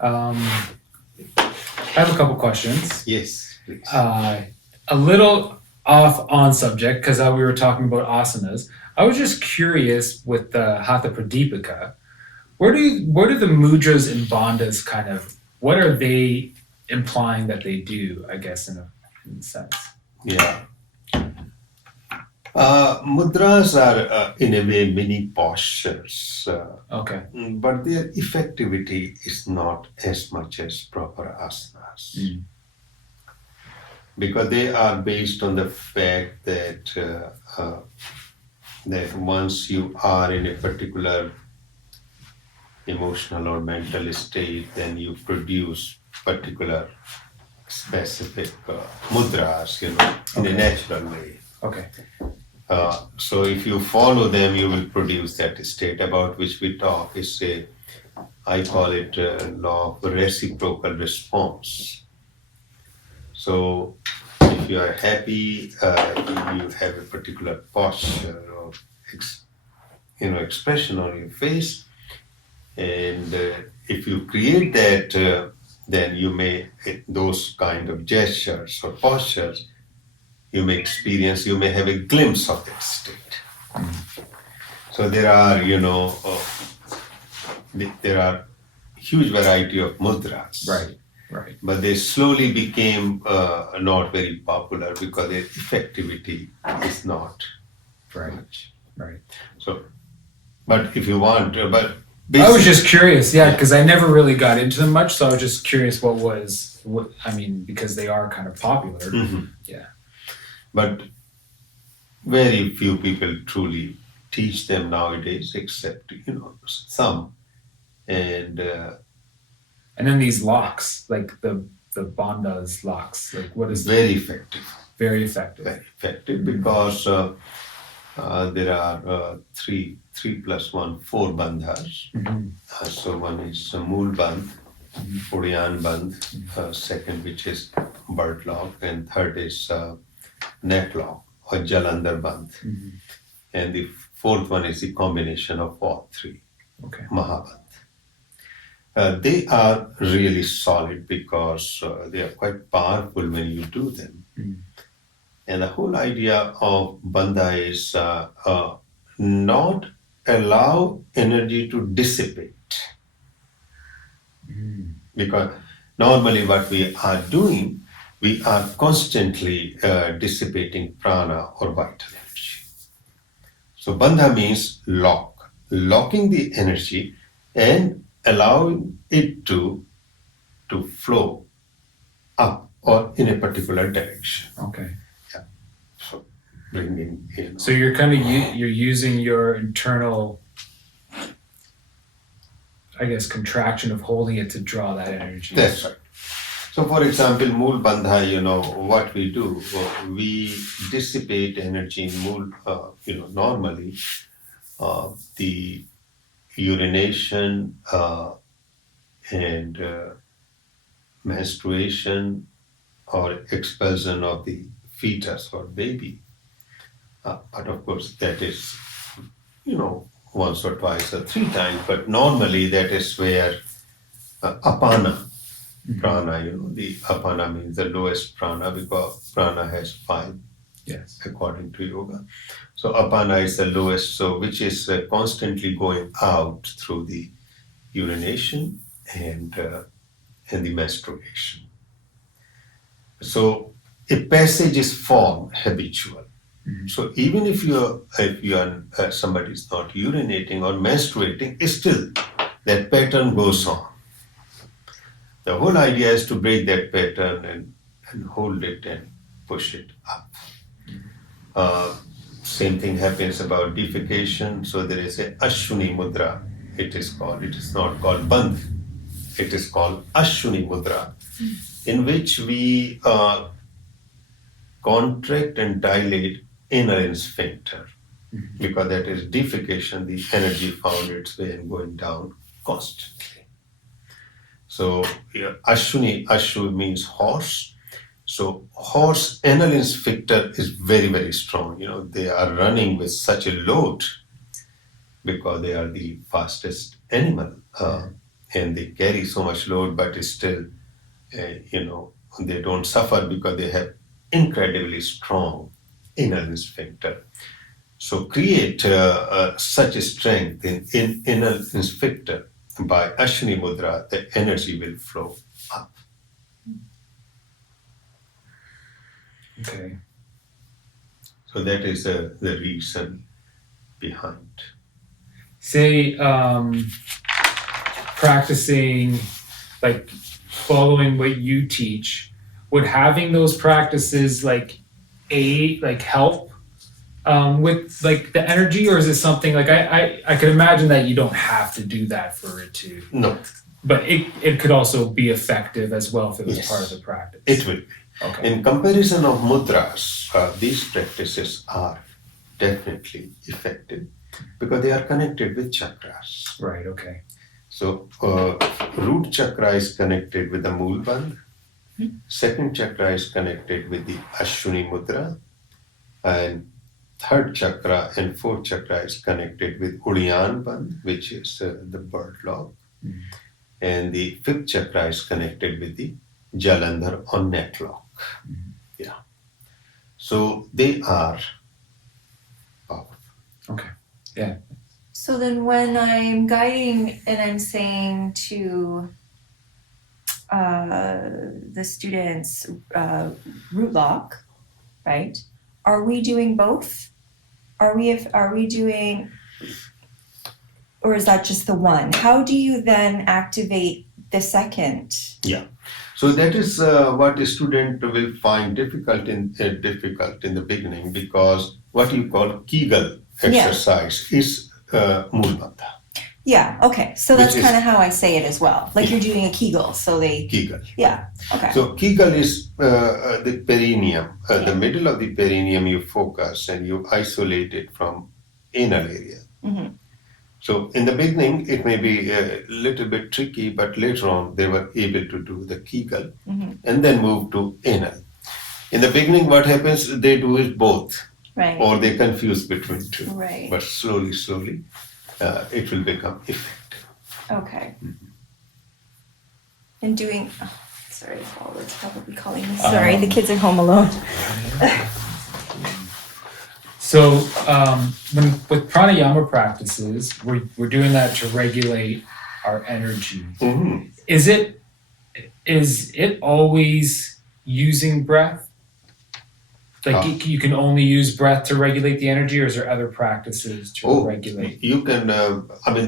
Um, I have a couple questions. Yes, please. A little off on subject because we were talking about asanas. I was just curious with the Hatha Pradipika. Where do the mudras and bandhas kind of, what are they implying that they do? I guess in a sense. Yeah. Mudras are, in a way, mini postures, Okay. but their effectivity is not as much as proper asanas. Because they are based on the fact that once you are in a particular emotional or mental state, then you produce particular specific mudras, in a natural way. Okay. So if you follow them, you will produce that state about which we talk. I call it law of reciprocal response. So if you are happy, you have a particular posture or expression on your face, and if you create that, then you may those kind of gestures or postures. You may have a glimpse of that state. So there are, there are huge variety of mudras. Right. But they slowly became not very popular because their effectivity is not much. Right. So, but if you want, I was just curious, because I never really got into them much, so I was just curious because they are kind of popular. Mm-hmm. Yeah. But very few people truly teach them nowadays, except some. And then these locks, like the bandhas locks, like what is very effective. Very effective. Very effective because there are 3 plus 1, 4 bandhas. So one is Mool Bandh, Udyan Bandh, second which is bird lock, and third is neck lock or Jalandhar Bandh. And the fourth one is the combination of all 3, Mahabandh. They are really solid because they are quite powerful when you do them. And the whole idea of bandha is not allow energy to dissipate. Because normally what we are doing, we are constantly dissipating prana or vital energy. So bandha means locking the energy and allowing it to flow up or in a particular direction. Okay. Yeah. So bringing in. So you're kind of you're using your internal, I guess, contraction of holding it to draw that energy. That's right. So for example, Mool Bandha, what we do, we dissipate energy in Mool, normally the urination and menstruation or expulsion of the fetus or baby. But of course that is, once or twice or 3 times, but normally that is where apana, prana, the apana means the lowest prana because prana has 5. Yes. According to yoga. So apana is the lowest, so which is constantly going out through the urination and the menstruation. So a passage is formed habitual. So even if somebody is not urinating or menstruating, still that pattern goes on. The whole idea is to break that pattern and hold it and push it up. Same thing happens about defecation. So there is a Ashwini Mudra, it is called. It is not called Bandh. It is called Ashwini Mudra, in which we contract and dilate inner sphincter. Because that is defecation, the energy found its way and going down constantly. So Ashwu means horse. So horse anal sphincter is very, very strong. They are running with such a load because they are the fastest animal. and they carry so much load, but it's still, they don't suffer because they have incredibly strong inner sphincter. So create such a strength in inner sphincter by Ashwini Mudra, the energy will flow up. Okay. So that is the reason behind. Say practicing, like following what you teach, would having those practices like help with like the energy, or is it something like I could imagine that you don't have to do that for it to, No, but it could also be effective as well if it was Yes. part of the practice. it will be. Okay. In comparison of mudras, these practices are definitely effective because they are connected with chakras. Right. Okay. So, root chakra is connected with the Mool Bandh. Second chakra is connected with the Ashwini Mudra. And third chakra and fourth chakra is connected with Udyan Bandh, which is the bird log. And the fifth chakra is connected with the Jalandhar or neck lock. Yeah. So they are powerful. Okay. Yeah. So then when I'm guiding and I'm saying to the students root lock, right? Are we doing both? Are we doing, or is that just the one? How do you then activate the second? Yeah. So that is what a student will find difficult in the beginning, because what you call Kegel exercise is Mool Bandha. Yeah, okay. So that's Which is- kind of how I say it as well. Like Yeah. you're doing a Kegel, so they, Kegel. yeah, okay. So Kegel is the perineum, the middle of the perineum you focus and you isolate it from inner area. Mhm. So in the beginning it may be a little bit tricky, but later on they were able to do the Kegel and then move to inner. In the beginning what happens, they do it both Right, or they confuse between two. right, But slowly it will become effective. okay. And doing, oh, sorry, Paula's probably calling me. Sorry, the kids are home alone. So when with pranayama practices, we're doing that to regulate our energy. Mhm. Is it always using breath? Like you can only use breath to regulate the energy, or is there other practices to regulate? You can,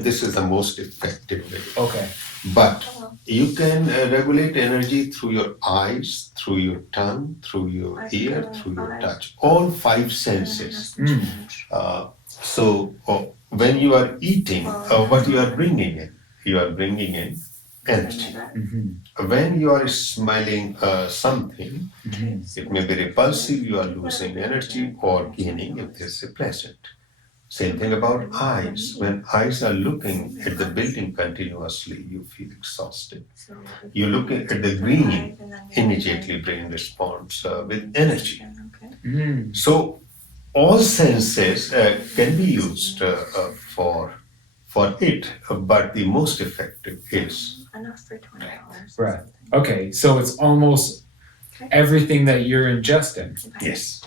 this is the most effective way. Okay. But you can regulate energy through your eyes, through your tongue, through your ear, through your touch, all five senses. So when you are eating, what you are bringing in? You are bringing in energy. When you are smelling something, it may be repulsive, you are losing energy, or gaining if this is pleasant. Same thing about eyes. When eyes are looking at the building continuously, you feel exhausted. You look at the green, immediately brain responds with energy. So all senses can be used for it, but the most effective is Enough for $20. Breath. Okay, so it's almost everything that you're ingesting, yes.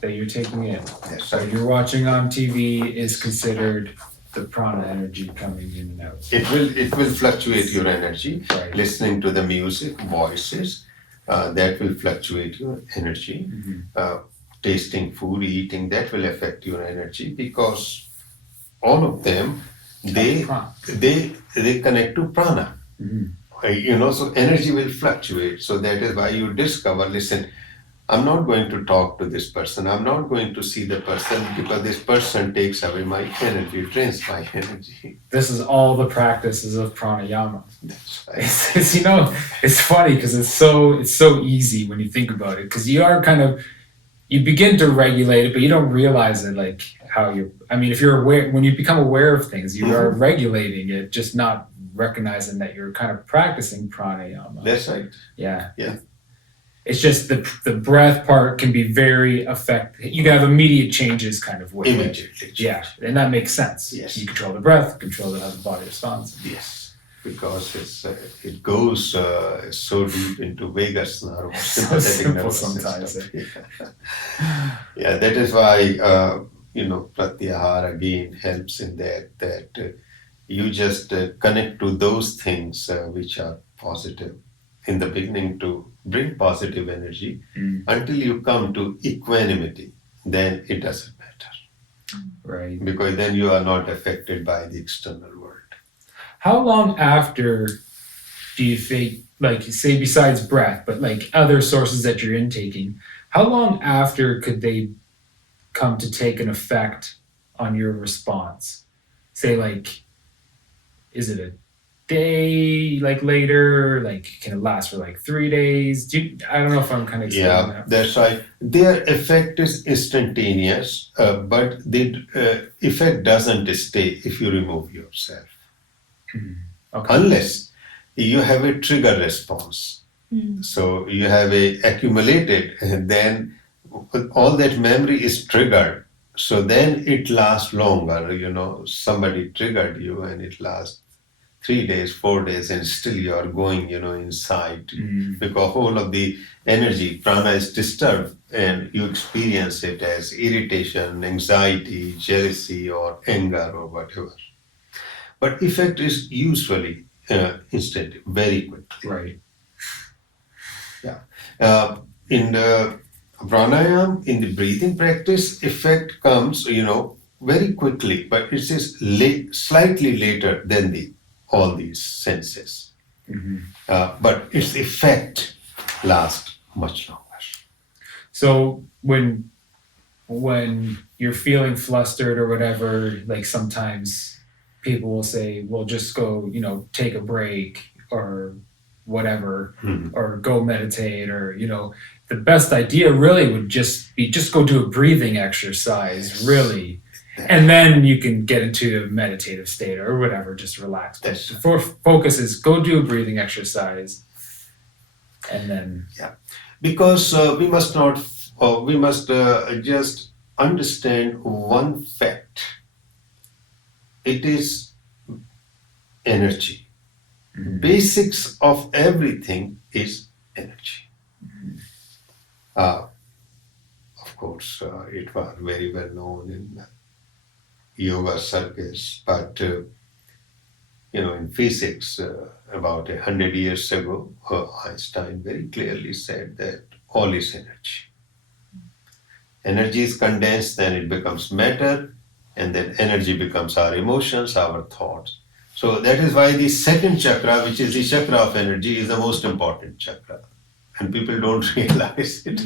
that you're taking in. Yes. So you're watching on TV is considered the prana energy coming in and out. It will fluctuate your energy. Right. Listening to the music, voices, that will fluctuate your energy. Tasting food, eating, that will affect your energy, because all of them they connect to prana. So energy will fluctuate. So that is why you discover, listen, I'm not going to talk to this person. I'm not going to see the person because this person takes away my energy, drains my energy. This is all the practices of pranayama. That's right. It's funny because it's so easy when you think about it, because you begin to regulate it, but you don't realize it, like how if you're aware, when you become aware of things, you are regulating it, just not recognizing that you're kind of practicing pranayama. That's right. Yeah. Yeah. It's just the breath part can be very effective. You can have immediate changes kind of with it. Immediately. Yeah, and that makes sense. Yes. You control the breath, control how the body responds. Yes. because it goes so deep into vagus nerve, So sympathetic simple nervous sometimes. system. Yeah, that is why Pratyahara again helps in that you just connect to those things which are positive in the beginning to bring positive energy until you come to equanimity. Then it doesn't matter Right. because then you are not affected by the external world. How long after do you think, like, say besides breath, but like other sources that you're intaking, how long after could they come to take an effect on your response? Say, like, is it a day, like later? Like, can it last for like 3 days? I don't know if I'm kind of explaining Yeah, that. that's right. Their effect is instantaneous, but the effect doesn't stay if you remove yourself. Okay. Unless you have a trigger response. So you have a accumulated, and then all that memory is triggered. So then it lasts longer. Somebody triggered you, and it lasts 3 days, 4 days, and still you are going, inside because whole of the energy prana is disturbed, and you experience it as irritation, anxiety, jealousy, or anger, or whatever. But effect is usually instant, very quick. Right. In the pranayam, in the breathing practice, effect comes, very quickly, but it is slightly later than all these senses. But its effect lasts much longer. So when you're feeling flustered or whatever, like sometimes people will say, well, just go, take a break or whatever, or go meditate, or, the best idea really would just be just go do a breathing exercise, really. And then you can get into a meditative state or whatever, just relax. But for focus is go do a breathing exercise. And then. Yeah. Because we must just understand one fact. It is energy. Basics of everything is energy. Of course, it was very well known in yoga circles, but in physics, about 100 years ago, Einstein very clearly said that all is energy. Energy is condensed, then it becomes matter, and then energy becomes our emotions, our thoughts. So that is why the second chakra, which is the chakra of energy, is the most important chakra. And people don't realize it.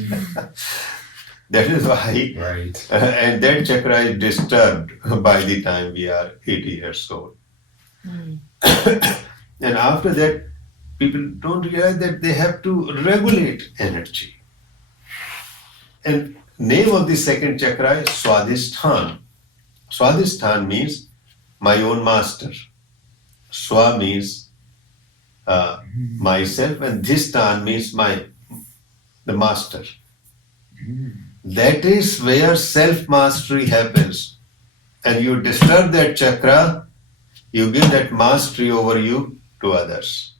That is why, right. And that chakra is disturbed by the time we are 80 years old. And after that, people don't realize that they have to regulate energy. And name of the second chakra is Swadhisthana. Swadhisthana means my own master. Swa means myself, and Dhisthana means the master. That is where self-mastery happens. And you disturb that chakra, you give that mastery over you to others.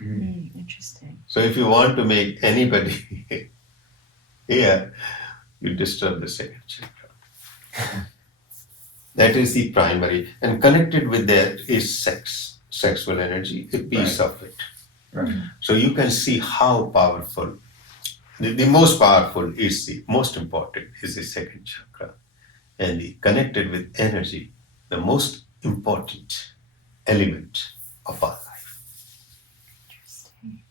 Interesting. So if you want to make anybody here, you disturb the second chakra. That is the primary. And connected with that is sex, sexual energy, a piece of it. Right. So you can see how powerful, the most powerful is the most important is the second chakra. And the connected with energy, the most important element of our life. Interesting.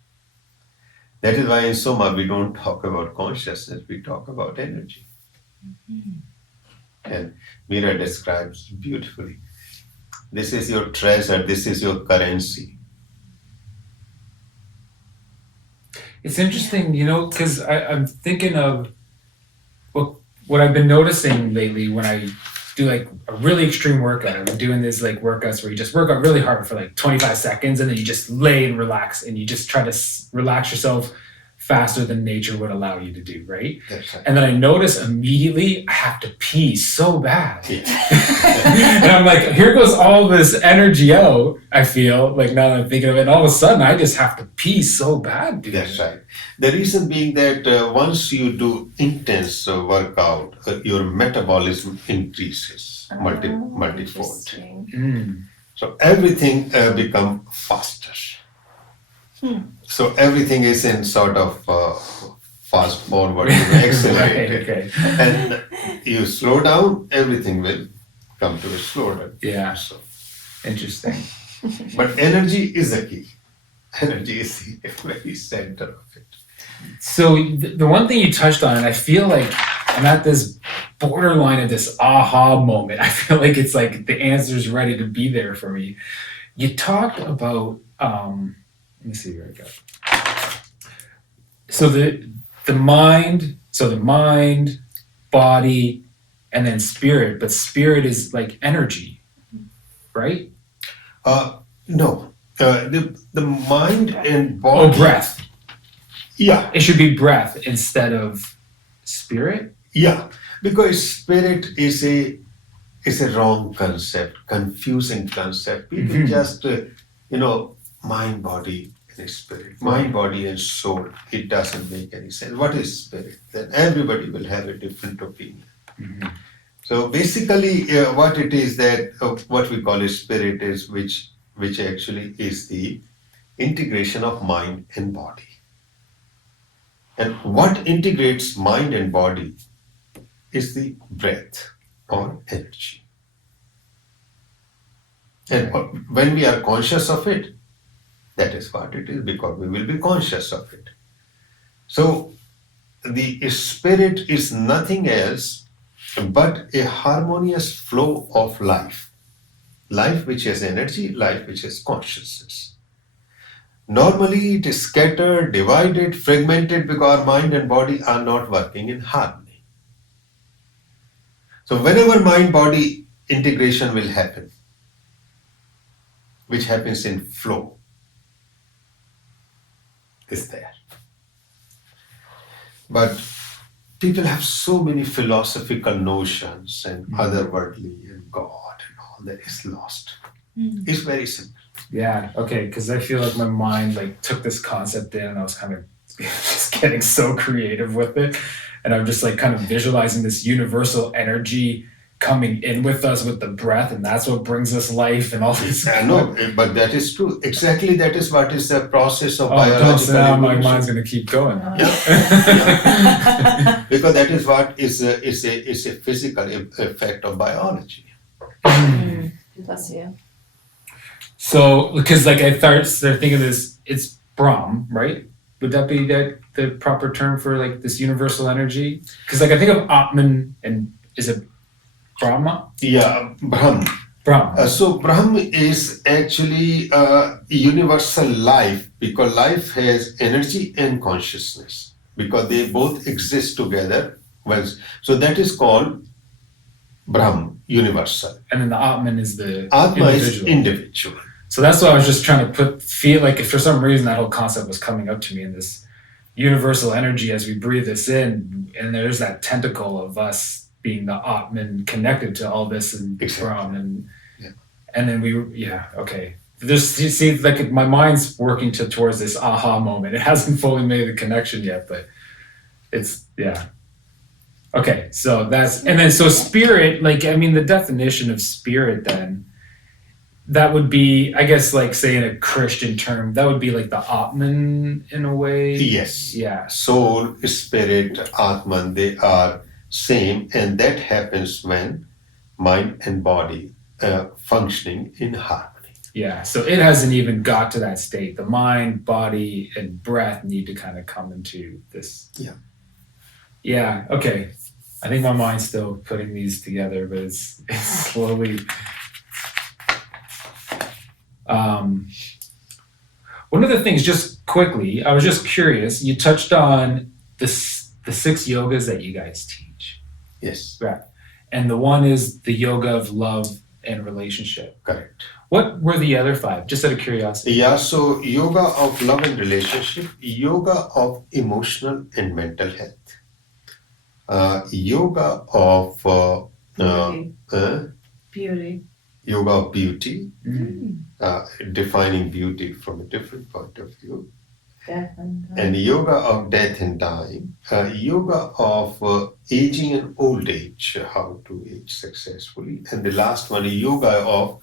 That is why in Soma we don't talk about consciousness, we talk about energy. And Meera describes beautifully. This is your treasure, this is your currency. It's interesting, because I'm thinking of what I've been noticing lately when I do like a really extreme workout. I've been doing these like workouts where you just work out really hard for like 25 seconds and then you just lay and relax and you just try to relax yourself faster than nature would allow you to do, right? That's right. And then I notice immediately I have to pee so bad. Yeah. And I'm like, here goes all this energy out, I feel, like now that I'm thinking of it, and all of a sudden I just have to pee so bad, dude. That's right. The reason being that once you do intense workout, your metabolism increases multifold. Interesting. Mm. So everything become faster. So everything is in sort of fast forward, accelerated. Right, okay. And you slow down, everything will come to a slower. Yeah. So, Interesting. but energy is the key. Energy is the very center of it. So the one thing you touched on, and I feel like I'm at this borderline of this aha moment. I feel like it's like the answer's ready to be there for me. You talked about let me see where I go. So the mind, body, and then spirit, but spirit is like energy, right? No, the mind and body. Oh, breath. Yeah, It should be breath instead of spirit. yeah. Because spirit is a wrong concept, confusing concept. People just mind, body, and spirit. Mind, body, and soul. It doesn't make any sense. What is spirit? Then everybody will have a different opinion. Mm-hmm. So basically, what it is that what we call a spirit is which actually is the integration of mind and body. And what integrates mind and body is the breath or energy. And when we are conscious of it, that is what it is, because we will be conscious of it. So the spirit is nothing else but a harmonious flow of life. Life which has energy, life which has consciousness. Normally it is scattered, divided, fragmented because our mind and body are not working in harmony. So whenever mind-body integration will happen, which happens in flow, is there. But people have so many philosophical notions and otherworldly and God and all that is lost. It's very simple. Yeah, okay, because I feel like my mind like took this concept in and I was kind of just getting so creative with it. And I'm just like kind of visualizing this universal energy coming in with us with the breath, and that's what brings us life and all this. No, but that is true. Exactly, that is what is the process of Oh, biological so now my evolution. mind's gonna keep going. Because that is what is a physical effect of biology. Bless you. So, because like I started thinking this, it's Brahm, right? Would that be the proper term for like this universal energy? Because like I think of Atman and is it Brahma? Yeah, Brahm. Brahm. So Brahm is actually universal life because life has energy and consciousness because they both exist together. Well, so that is called Brahm, universal. And then the Atman is the Atma individual. is individual. So that's what I was just trying to feel like if for some reason that whole concept was coming up to me in this universal energy as we breathe this in, and there's that tentacle of us being the Atman connected to all this and Exactly. Brahm and Yeah. and then okay. There's you see like my mind's working towards this aha moment. It hasn't fully made the connection yet, but it's Okay, so that's and then so spirit, like I mean the definition of spirit then that would be, I guess, like say in a Christian term, that would be like the Atman in a way. Yes. Yeah. Soul, spirit, Atman, they are same, and that happens when mind and body functioning in harmony. Yeah. So it hasn't even got to that state. The mind, body, and breath need to kind of come into this. Yeah. Yeah. Okay. I think my mind's still putting these together, but it's slowly. One of the things, just quickly, I was just curious. You touched on the 6 yogas that you guys teach, Yes, right? And the one is the yoga of love and relationship. correct. What were the other 5? Just out of curiosity. Yeah, so yoga of love and relationship, yoga of emotional and mental health, yoga of Beauty. uh, Beauty. yoga of beauty, Mm. defining beauty from a different point of view, Death and and yoga of death and dying, yoga of aging and old age, how to age successfully, and the last one, yoga of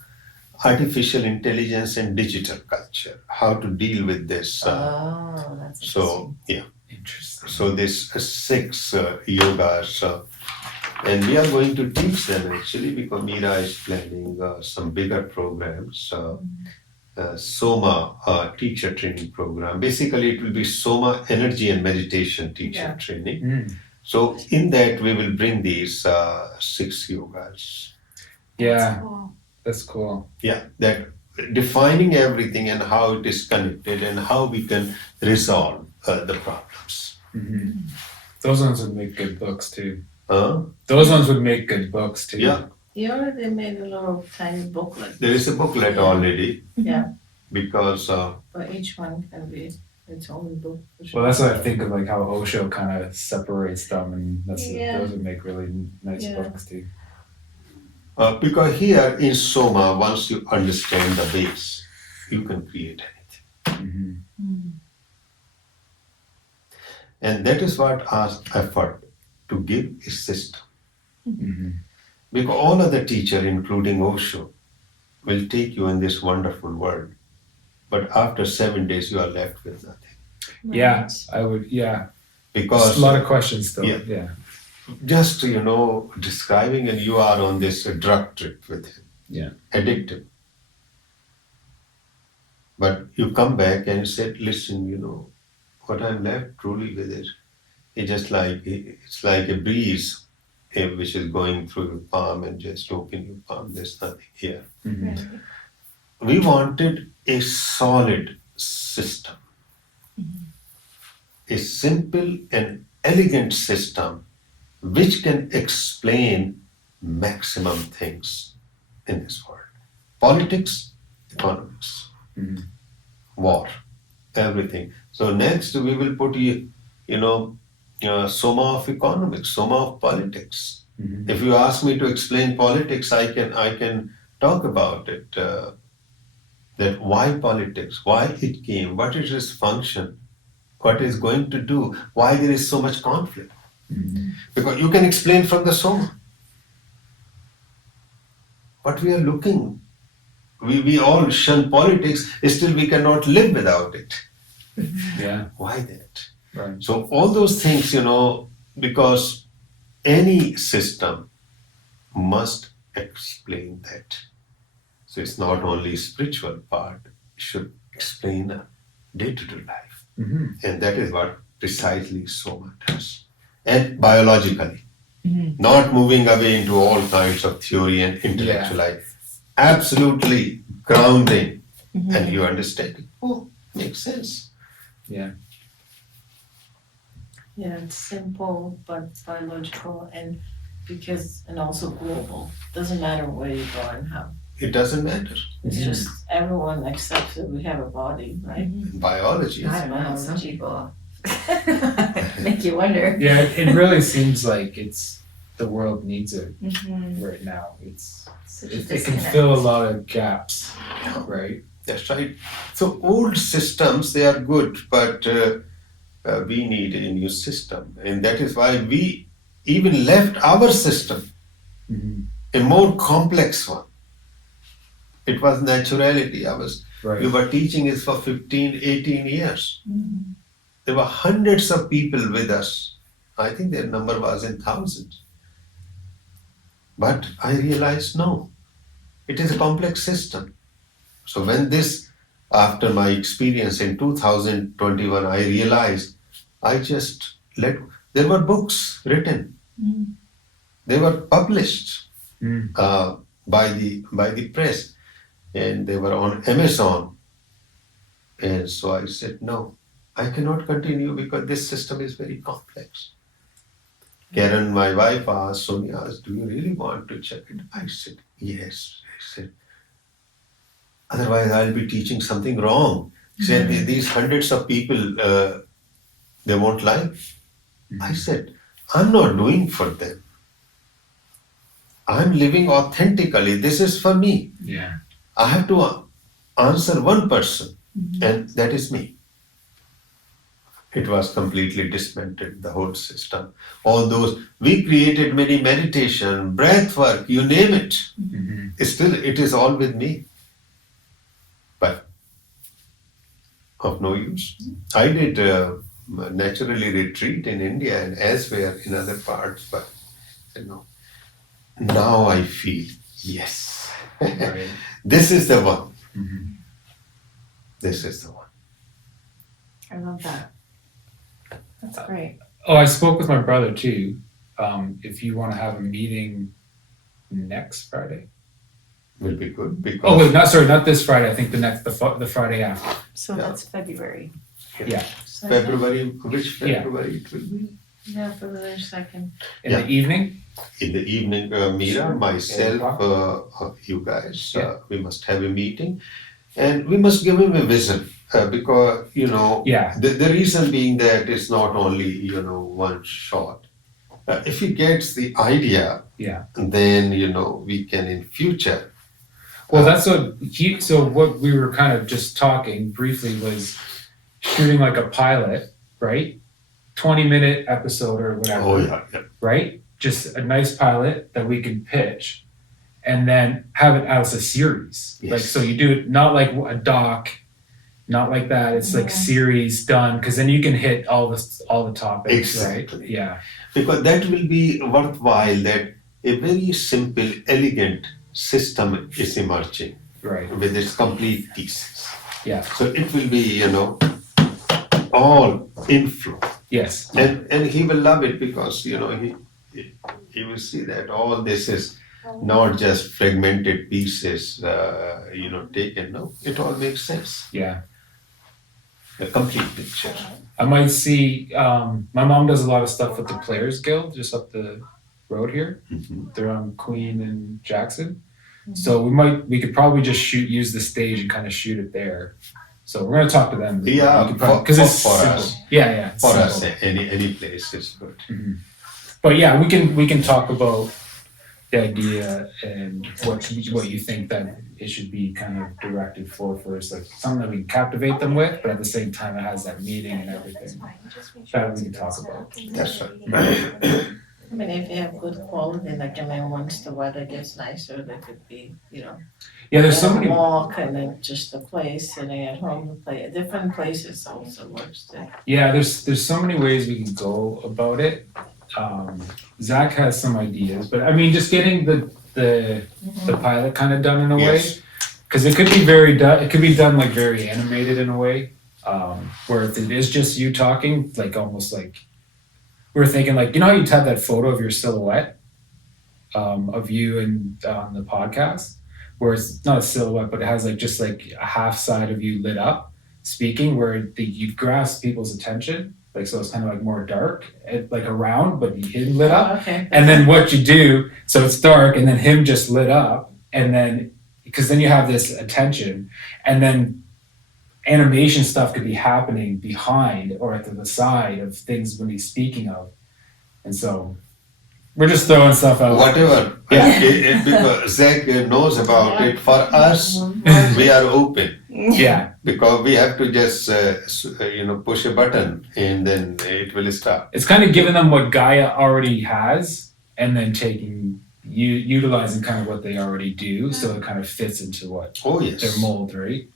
artificial intelligence and digital culture, how to deal with this. oh, that's So, yeah, Interesting. so this 6 yogas, and we are going to teach them actually because Meera is planning some bigger programs. Soma teacher training program. Basically, it will be Soma energy and meditation teacher Yeah. training. Mm. So, in that, we will bring these 6 yogas. Yeah, cool. that's cool. Yeah, that defining everything and how it is connected and how we can resolve the problems. Hmm. Those ones would make good books too. Huh? Those ones would make good books too. Yeah, You already made a little tiny booklet. there is a booklet already Yeah, because but each one can be its own book. Well, that's what I think of, like how Osho kind of separates them, and Yeah. those would make really nice Yeah. books too. because here in Soma, once you understand the base, you can create anything. Hmm. And that is what our effort to give a system. Hmm. Because all other teachers, including Osho, will take you in this wonderful world. But after 7 days, you are left with nothing. Yeah, I would. Yeah, Because just a lot of questions still. Yeah. Yeah. just, describing and you are on this drug trip with him. Yeah. Addictive. But you come back and said, listen, what I'm left truly with it. It's like a breeze which is going through your palm and just open your palm. There's nothing here. Hmm. We wanted a solid system, a simple and elegant system which can explain maximum things in this world. Politics, economics, Mhm. war, everything. So next we will put Soma of economics, Soma of politics. Mhm. If you ask me to explain politics, I can talk about it. That why politics, why it came, what is its function, what is going to do, why there is so much conflict. Mhm. Because you can explain from the Soma. But we are looking, we all shun politics, still we cannot live without it. Yeah. Why that? Right. So all those things, because any system must explain that. So it's not only spiritual part, it should explain a day-to-day life. Hmm. And that is what precisely Soma does. And biologically, Mhm. not moving away into all kinds of theory and intellectual life. Absolutely grounding. And you understand. Oh, makes sense. Yeah. Yeah, it's simple but biological and also global. Doesn't matter where you go and how. It doesn't matter. It's Mhm. just everyone accepts that we have a body, right? In biology, I don't know, some people Biology. make you wonder. Yeah. It really seems like the world needs it Mhm. right now. Such a It can disconnect. fill a lot of gaps, right? that's right. So old systems, they are good, but we need a new system. And that is why we even left our system, Hmm. a more complex one. It was naturality. We Right. were teaching it for 15, 18 years. Mhm. There were hundreds of people with us. I think their number was in thousands. But I realized no, it is a complex system. So when after my experience in 2021, I realized I just there were books written, Mhm. they were published Mm. by the press, and they were on Amazon. And so I said, no, I cannot continue because this system is very complex. Karen, my wife, asked, Sonia asked, do you really want to check it? I said, yes. I said, Otherwise, I'll be teaching something wrong. Said these hundreds of people, they won't like. I said, I'm not doing for them. I'm living authentically. This is for me. Yeah. I have to answer one person, and that is me. It was completely dismantled, the whole system. All those, we created many meditation, breath work, you name it. Still, it is all with me. But of no use. I did naturally retreat in India and elsewhere in other parts, but you know, now I feel, yes, Right. this is the one. This is the one. I love that. That's great. Oh, I spoke with my brother too. If you want to have a meeting next Friday. Will be good because Oh wait, not this Friday. I think the Friday after. So Yeah. that's February. Yeah, February, which Yeah. February it will be? Yeah, February 2nd. in Yeah. the evening. In the evening, Meera, myself, you guys, Yeah. we must have a meeting and we must give him a vision because, you know, Yeah. the reason being that it's not only, you know, one shot. If he gets the idea, Yeah. then, you know, we can in future. Well, that's what he. So what we were kind of just talking briefly was shooting like a pilot, right? 20-minute episode or whatever. Oh, yeah, yeah. Right? Just a nice pilot that we can pitch and then have it as a series. Yes. Like, so you do it not like a doc, not like that. It's like series done, because then you can hit all the topics, Exactly. right? Yeah. Because that will be worthwhile that a very simple, elegant system is emerging Right. with its complete pieces. Yeah. So it will be, you know, all inflow. Yes. And he will love it because, you know, he will see that all this is not just fragmented pieces, you know, taken. No, it all makes sense. Yeah. A complete picture. I might see. My mom does a lot of stuff with the Players Guild just up the road here. They're on Queen and Jackson. So we could probably just use the stage and kind of shoot it there. So we're gonna talk to them. Yeah, because it's for simple. us. Yeah, it's For simple. us, any place is good. But yeah, we can talk about the idea and what you think that it should be kind of directed for first, like something that we can captivate them with, but at the same time it has that meaning and everything that we can talk about. That's right. I mean, if you have good quality, like, I mean, once the weather gets nicer, there could be, you know, Yeah, there's so a many. walk and then just a place, sitting at home to play. Different places also works too. Yeah, there's so many ways we can go about it. Zach has some ideas, but I mean, just getting the pilot kind of done in a way, Yes. because it could be it could be done like very animated in a way, where if it is just you talking, like almost like we were thinking, like, you know how you have that photo of your silhouette, of you and on the podcast, where it's not a silhouette, but it has like just like a half side of you lit up speaking, where you grasp people's attention. Like, so it's kind of like more dark, like around, but him lit up. Oh, okay. And then what you do, so it's dark, and then him just lit up, and then, because then you have this attention, and then animation stuff could be happening behind or at the side of things when he's speaking of. And so we're just throwing stuff out. Whatever. Yeah. Because Zach knows about it. For us, we are open. Yeah, Because we have to just, you know, push a button and then it will start. it's kind of giving them what Gaia already has, and then utilizing kind of what they already do, so it kind of fits into what Oh, yes. their mold, right?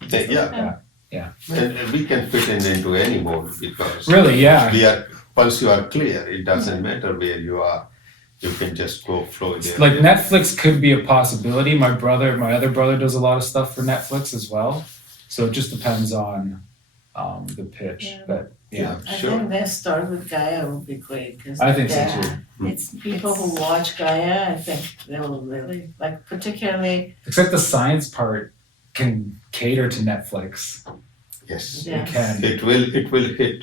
Yeah. And we can fit into any mold because Really, yeah. once you are clear, it doesn't matter where you are. You can just go flow there. Like Netflix could be a possibility. My other brother does a lot of stuff for Netflix as well. So it just depends on the pitch. Yeah. But yeah, I Sure. think that start with Gaia would be great, because I think so too. It's people who watch Gaia, I think they will really, like, particularly, Except the science part can cater to Netflix. Yes. Yeah. It can. It will hit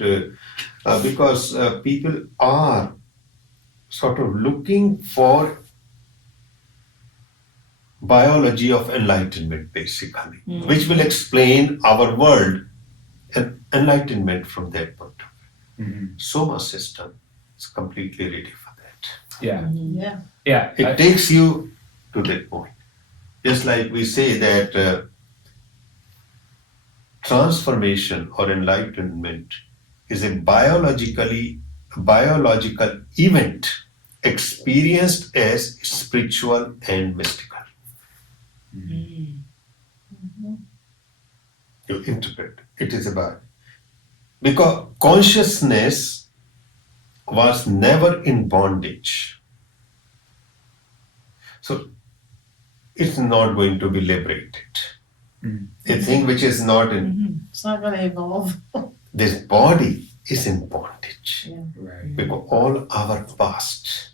because people are sort of looking for biology of enlightenment, basically, which will explain our world and enlightenment from that point of view. Soma system is completely ready for that. Yeah. Yeah. Yeah. It takes you to that point. Just like we say that transformation or enlightenment is a biological event experienced as spiritual and mystical. You interpret it is about, because consciousness was never in bondage, so it's not going to be liberated. A thing which is not in It's not gonna evolve. this body is in bondage, Right. because all our past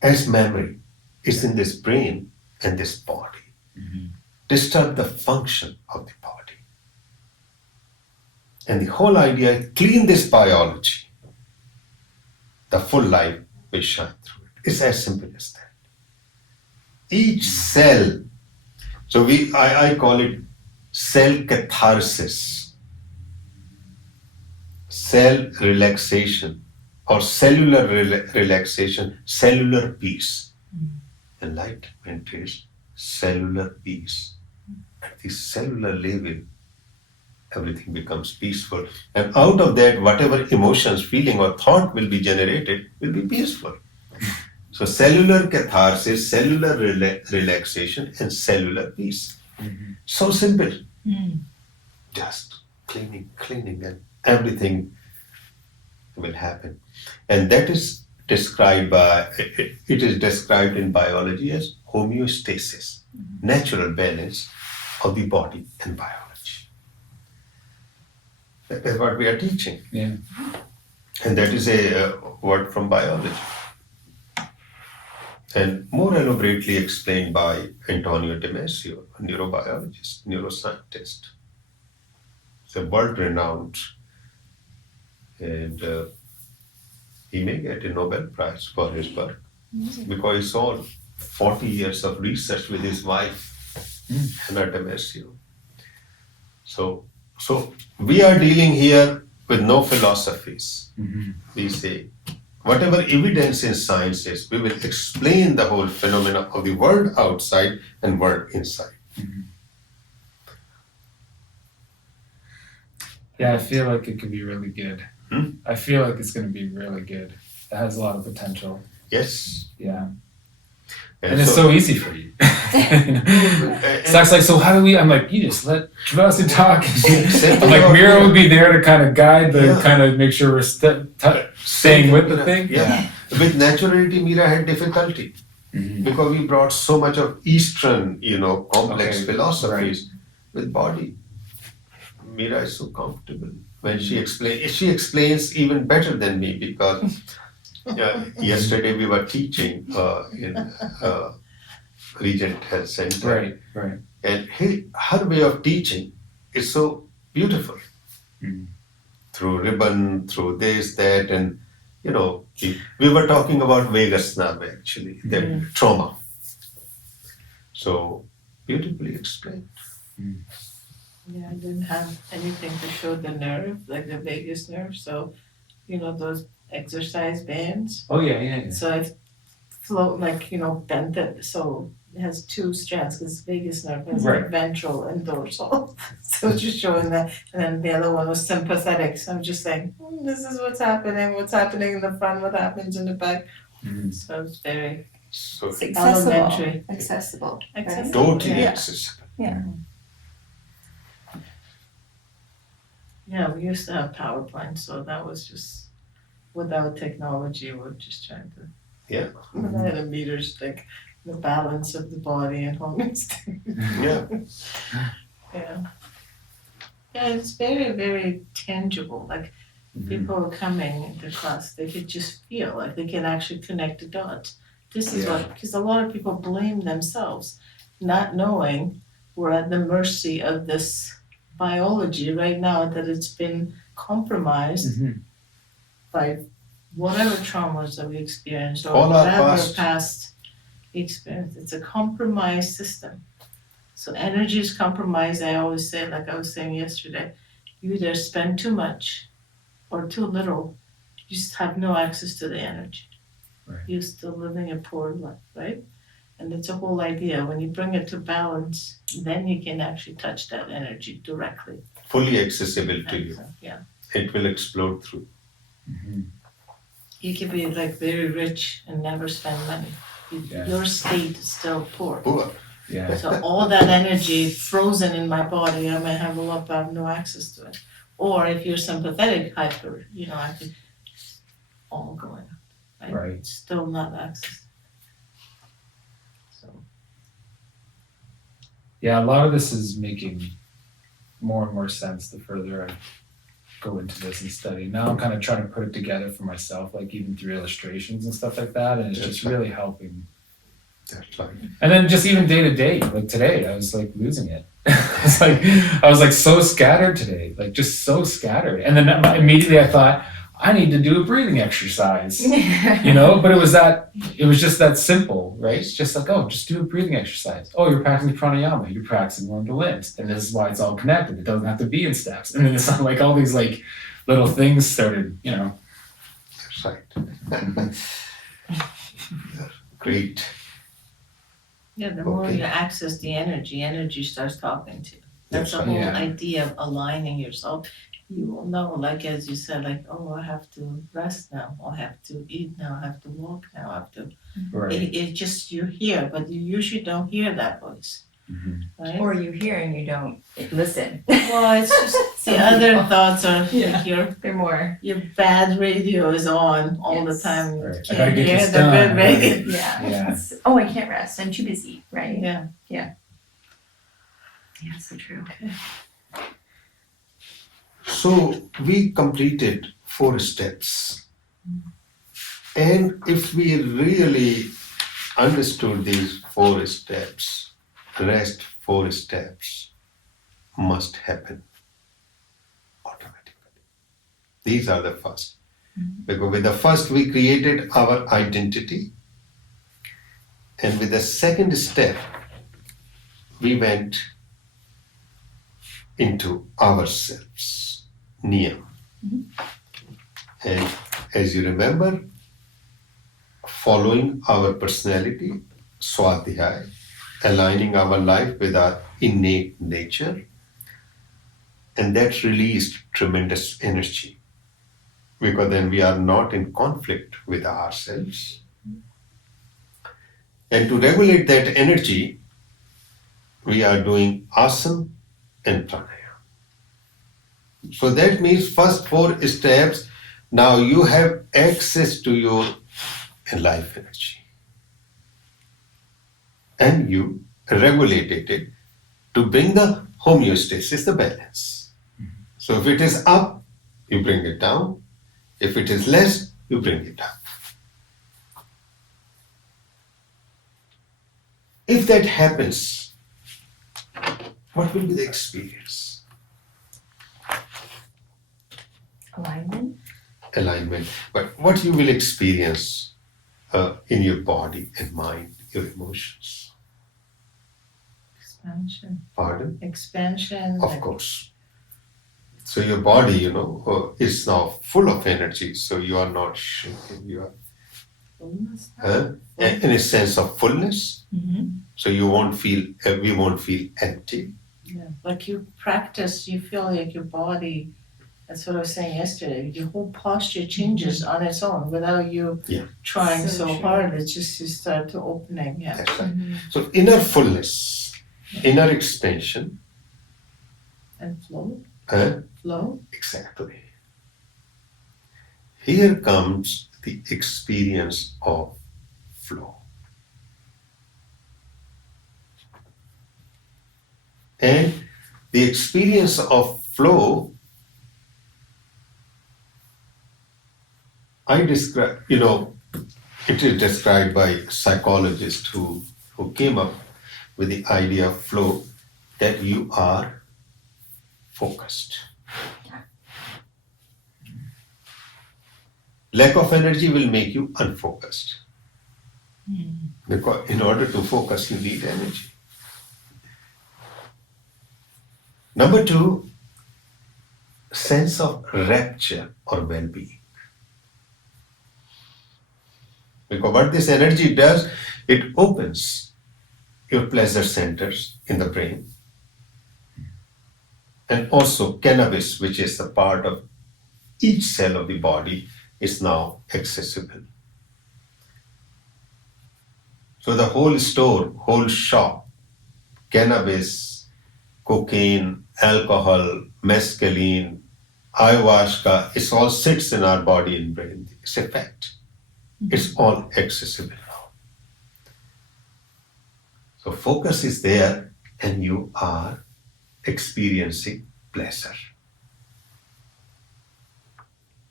as memory is in this brain and this body. Disturb the function of the body. And the whole idea is clean this biology. The full life will shine through it. It's as simple as that. Each cell, so I call it cell catharsis, cell relaxation, or cellular relaxation, cellular peace. Enlightenment is cellular peace. At the cellular level, everything becomes peaceful. And out of that, whatever emotions, feeling, or thought will be generated will be peaceful. So cellular catharsis, cellular relaxation, and cellular peace. So simple. Just cleaning, and everything will happen. And that is described it is described in biology as homeostasis, natural balance of the body and biology. That is what we are teaching. Yeah. And that is a word from biology. And more elaborately explained by Antonio Damasio, a neurobiologist, neuroscientist. He's a world-renowned, and he may get a Nobel Prize for his work because he saw 40 years of research with his wife, Anna Damasio. So we are dealing here with no philosophies. We say, whatever evidence in science is, we will explain the whole phenomena of the world outside and world inside. Yeah, I feel like it could be really good. I feel like it's going to be really good. It has a lot of potential. Yes. Yeah. And it's so easy for you. and Zach's like, so how do we? I'm like, you just let Jivasu talk. Simple. I'm like, Mira would be there to kind of guide the, Yeah. kind of make sure we're staying with the thing. Yeah. With naturality, Mira had difficulty because we brought so much of Eastern, complex Okay. philosophies with body. Mira is so comfortable when she explains. She explains even better than me because yesterday we were teaching in Regent Health Center. Right. And her way of teaching is so beautiful. Through ribbon, through this, that, and we were talking about vagus nerve actually, the trauma. So beautifully explained. Yeah, I didn't have anything to show the nerve, like the vagus nerve. So, those exercise bands. Oh yeah. So I bent it. So it has two strands because vagus nerve has Right. ventral and dorsal. So it's just showing that. And then the other one was sympathetic. So I'm just saying, this is what's happening in the front, what happens in the back. So it's very So It's accessible. Elementary. Accessible. right? accessible. totally Yeah. accessible. Yeah, we used to have power plants, so that was just without technology. We're just trying to. Yeah. I had a meter stick, the balance of the body and homeostasis. Yeah. Yeah. Yeah, it's very, very tangible. Like people coming into class, they could just feel like they can actually connect the dots. This is what, because a lot of people blame themselves, not knowing we're at the mercy of this biology right now, that it's been compromised by whatever traumas that we experienced or All our whatever past. experience. It's a compromised system. So energy is compromised. I always say, like I was saying yesterday, you either spend too much or too little. You just have no access to the energy. Right. You're still living a poor life, right? And it's a whole idea. When you bring it to balance, then you can actually touch that energy directly. Fully accessible to you. So, yeah. It will explode through. Mm-hmm. You can be like very rich and never spend money. Yeah. Your state is still poor. Poor. Yeah. So all that energy frozen in my body, I may have a lot, but I have no access to it. Or if you're sympathetic hyper, I could all going out, right? Right. Still not access. So Yeah, a lot of this is making more and more sense the further I go into this and study. Now I'm kind of trying to put it together for myself, like even through illustrations and stuff like that, and it's just really helping. That's right. And then just even day to day, like today, I was like losing it. I was like so scattered today, like just so scattered. And then immediately I thought, I need to do a breathing exercise, but it was just that simple, right? It's just like, oh, just do a breathing exercise. Oh, you're practicing pranayama, you're practicing one of the limbs. And this is why it's all connected. It doesn't have to be in steps. And then it's like all these like little things started, That's right. Great. yeah, the more Okay. you access the energy starts talking to you. That's the That's whole right. Yeah. idea of aligning yourself. You will know, like as you said, like, oh, I have to rest now, I have to eat now, I have to walk now, I have to. right. It just you're here, but you usually don't hear that voice, Mhm. right? Or you hear and you don't listen. Well, it's just the Some other people. thoughts are Yeah. like They're more, your bad radio is on all the Yes. time. You Right. I can't gotta get hear this the good done, radio. right? yeah. Yeah. It's, oh, I can't rest. I'm too busy, right? Yeah. Yeah, so true. So we completed 4 steps. And if we really understood these 4 steps, the rest 4 steps must happen automatically. These are the first. Because with the first we created our identity. And with the second step, we went into ourselves, Niyam. And as you remember, following our personality, Swadhyay, aligning our life with our innate nature, and that released tremendous energy because then we are not in conflict with ourselves. And to regulate that energy, we are doing asana and pranayama. So that means first 4 steps, now you have access to your life energy. And you regulate it to bring the homeostasis, the balance. So if it is up, you bring it down. If it is less, you bring it up. If that happens, what will be the experience? Alignment. Alignment. But what you will experience in your body and mind, your emotions. Expansion. Pardon? Expansion. Of course. So your body, is now full of energy. So you are not shaking. You are Fullness. in a sense of fullness. Mm-hmm. So you won't feel. We won't feel empty. Yeah, like you practice, you feel like your body, that's what I was saying yesterday, your whole posture changes on its own without you Yeah. trying So so true. hard. It's just you start to opening, yeah. That's right. So inner fullness, inner expansion. And flow, Huh? flow. Exactly. Here comes the experience of flow. And the experience of flow, I describe, it is described by psychologists who came up with the idea of flow, that you are focused. Lack of energy will make you unfocused. Because in order to focus, you need energy. Number two, sense of rapture or well-being. Because what this energy does, it opens your pleasure centers in the brain. And also cannabis, which is a part of each cell of the body, is now accessible. So the whole store, whole shop, cannabis, cocaine, alcohol, mescaline, ayahuasca, it all sits in our body and brain. It's a fact. It's all accessible now. So focus is there and you are experiencing pleasure.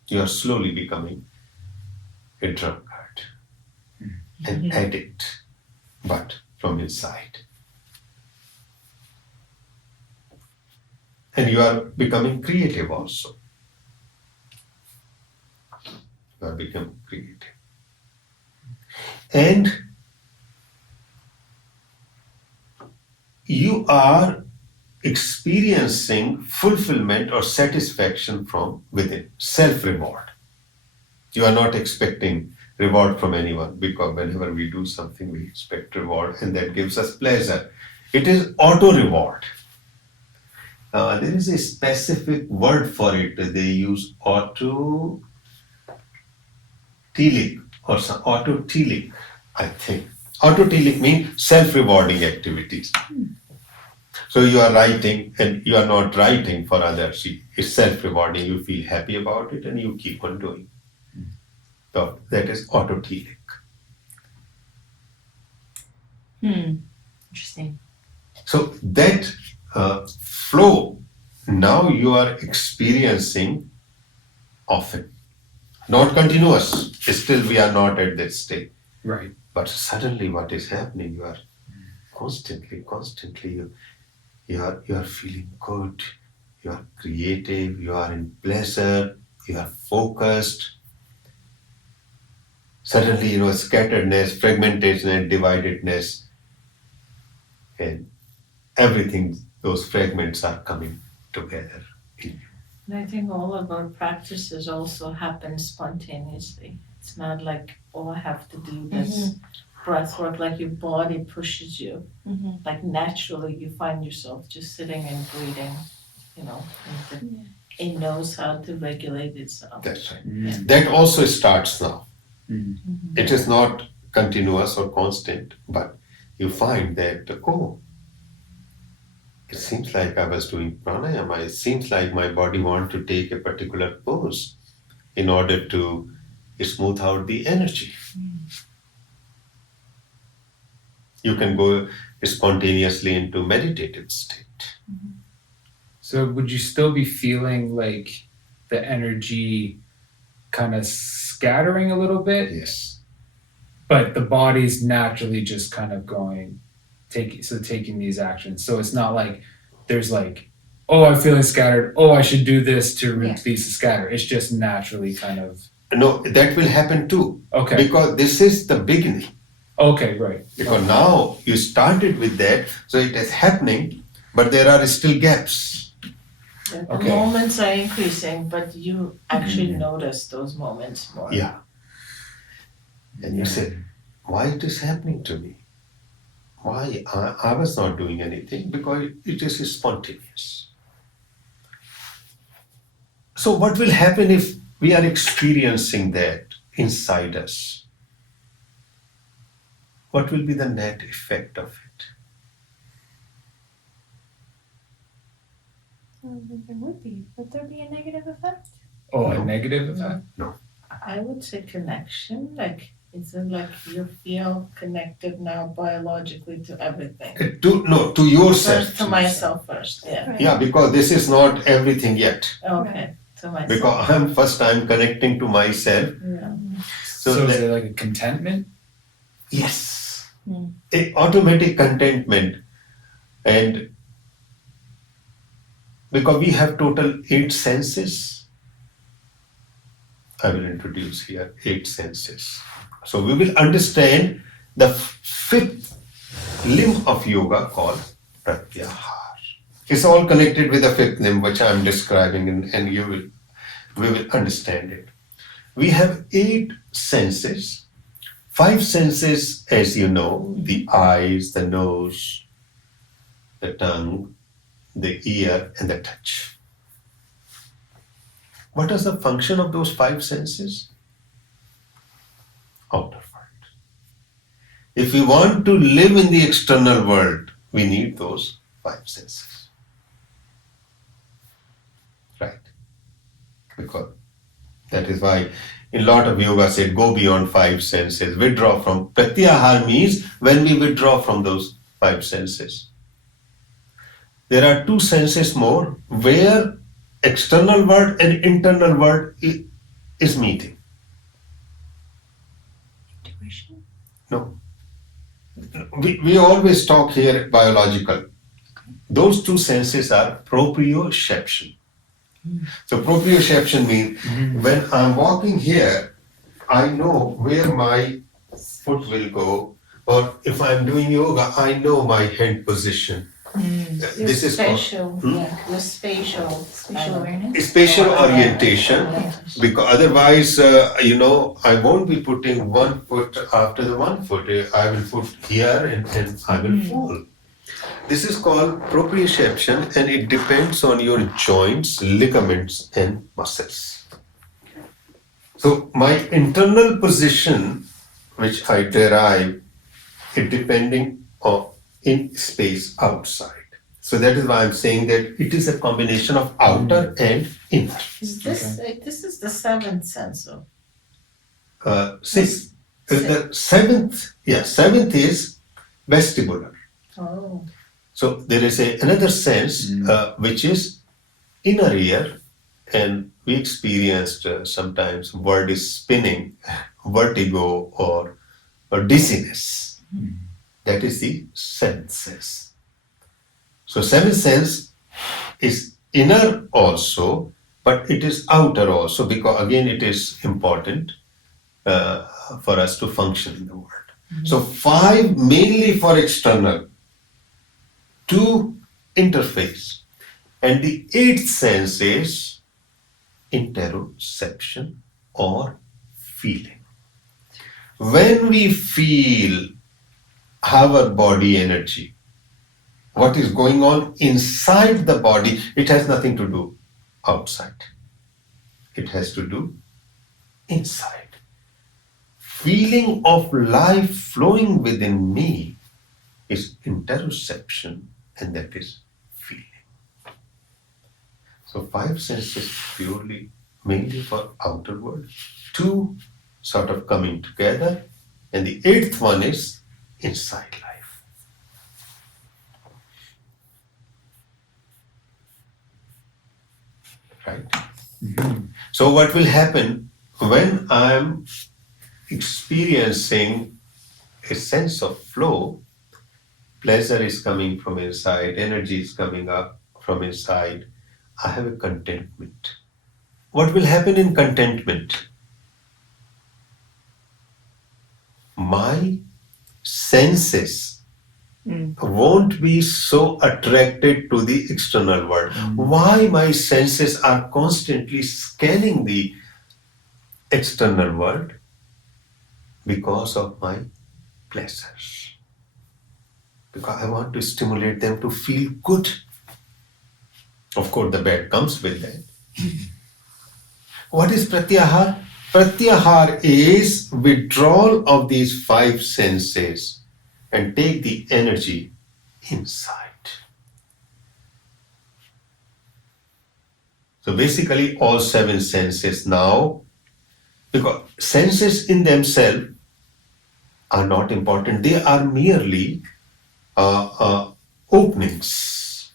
You are slowly becoming a drunkard, an addict, but from inside. And you are becoming creative also. You are becoming creative. And you are experiencing fulfillment or satisfaction from within, self-reward. You are not expecting reward from anyone, because whenever we do something, we expect reward and that gives us pleasure. It is auto-reward. There is a specific word for it. They use autotelic or some autotelic, I think. Autotelic means self-rewarding activities. So you are writing and you are not writing for others. It's self-rewarding. You feel happy about it and you keep on doing. So that is autotelic. Interesting. So that flow, now you are experiencing often. Not continuous. Still we are not at that state. Right. But suddenly what is happening, you are constantly, you are feeling good, you are creative, you are in pleasure, you are focused. Suddenly, scatteredness, fragmentation and dividedness, and everything, those fragments are coming together. And I think all of our practices also happen spontaneously. It's not like, oh, I have to do this breath work, like your body pushes you. Like naturally you find yourself just sitting and breathing, and it knows how to regulate itself. That's right. Yeah. That also starts now. Mm-hmm. It is not continuous or constant, but you find that, it seems like I was doing pranayama. It seems like my body wants to take a particular pose in order to smooth out the energy. You can go spontaneously into meditative state. So would you still be feeling like the energy kind of scattering a little bit? Yes. But the body's naturally just kind of taking these actions. So it's not like there's like, oh, I'm feeling scattered. Oh, I should do this to release the scatter. It's just naturally kind of. No, that will happen too. Okay. Because this is the beginning. Okay, right. Because now you started with that, so it is happening, but there are still gaps. The moments are increasing, but you actually notice those moments more. Yeah. And you said, why it is happening to me? Why? I was not doing anything, because it is spontaneous. So what will happen if we are experiencing that inside us? What will be the net effect of it? Would there be a negative effect? Oh, a negative effect? No. I would say connection, like it's like you feel connected now biologically to everything. To yourself. First to myself first, yeah. Right. Yeah, because this is not everything yet. Okay, to myself. Because I'm connecting to myself. Yeah. So is it like a contentment? Yes. A automatic contentment. And because we have total 8 senses, I will introduce here 8 senses. So we will understand the fifth limb of yoga called Pratyahara. It's all connected with the fifth limb, which I'm describing, and we will understand it. We have 8 senses. 5 senses, as you know, the eyes, the nose, the tongue, the ear, and the touch. What is the function of those 5 senses? Outer world. If we want to live in the external world, we need those 5 senses. Right? Because that is why in a lot of yoga said go beyond 5 senses, withdraw from. Pratyahara means when we withdraw from those 5 senses. There are 2 senses more where external world and internal world is meeting. Intuition. No. We always talk here biological. Those 2 senses are proprioception. So proprioception means when I'm walking here, I know where my foot will go, or if I'm doing yoga, I know my hand position. Your This is called spatial, your spatial awareness. spatial orientation, because otherwise, I won't be putting one foot after the one foot. I will put here and I will fall. This is called proprioception, and it depends on your joints, ligaments, and muscles. So my internal position, which I derive, it depending on in space outside. So that is why I'm saying that it is a combination of outer and inner. Is this this is the 7th sense of The seventh is vestibular. oh. So there is another sense which is inner ear, and we experienced sometimes word is spinning, vertigo or dizziness. That is the senses. So 7th sense is inner also, but it is outer also, because again it is important for us to function in the world. So 5 mainly for external, 2 interface, and the 8th sense is interoception or feeling. When we feel our body energy, what is going on inside the body, it has nothing to do outside. It has to do inside. Feeling of life flowing within me is interoception, and that is feeling. So 5 senses purely, mainly for outer world. 2 sort of coming together, and the 8th one is inside life. Right? So what will happen when I'm experiencing a sense of flow? Pleasure is coming from inside, energy is coming up from inside. I have a contentment. What will happen in contentment? My senses won't be so attracted to the external world. Why my senses are constantly scanning the external world? Because of my pleasures. Because I want to stimulate them to feel good. Of course, the bad comes with that. What is pratyahara? Pratyahara is withdrawal of these 5 senses and take the energy inside. So basically all 7 senses now, because senses in themselves are not important. They are merely openings.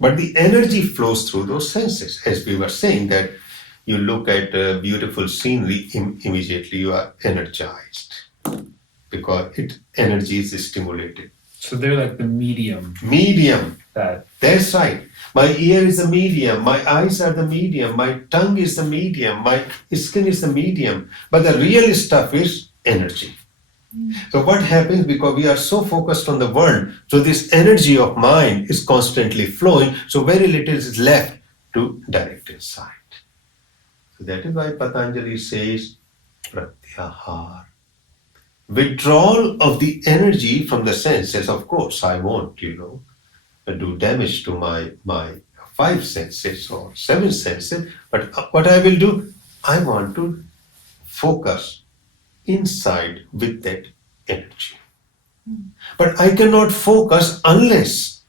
But the energy flows through those senses. As we were saying, that you look at beautiful scenery, immediately you are energized because energy is stimulated. So they're like the medium. That's right. My ear is the medium, my eyes are the medium, my tongue is the medium, my skin is the medium. But the real stuff is energy. So what happens, because we are so focused on the world, so this energy of mind is constantly flowing, so very little is left to direct inside. So that is why Patanjali says Pratyahara. Withdrawal of the energy from the senses. Of course, I won't, do damage to my five senses or seven senses, but what I will do, I want to focus inside with that energy. But I cannot focus unless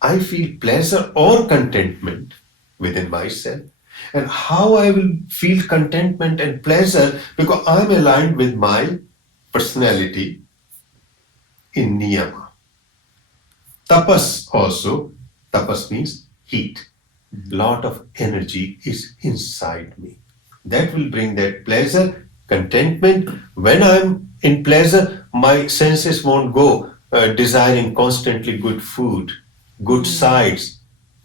I feel pleasure or contentment within myself. And how I will feel contentment and pleasure, because I'm aligned with my personality in niyama. Tapas also, tapas means heat. Lot of energy is inside me. That will bring that pleasure, contentment. When I'm in pleasure, my senses won't go desiring constantly good food, good sights,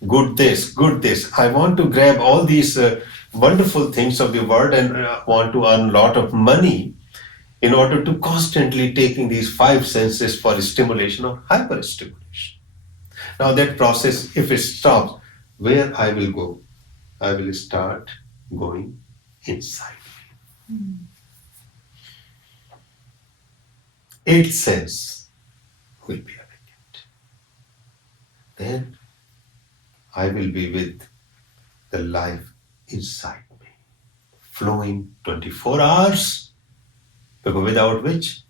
good this, good this. I want to grab all these wonderful things of the world and want to earn a lot of money in order to constantly taking these five senses for stimulation or hyperstimulation. Now that process, if it stops, where I will go? I will start going inside. Eighth sense will be awakened. Then I will be with the life inside me, flowing 24 hours, because without which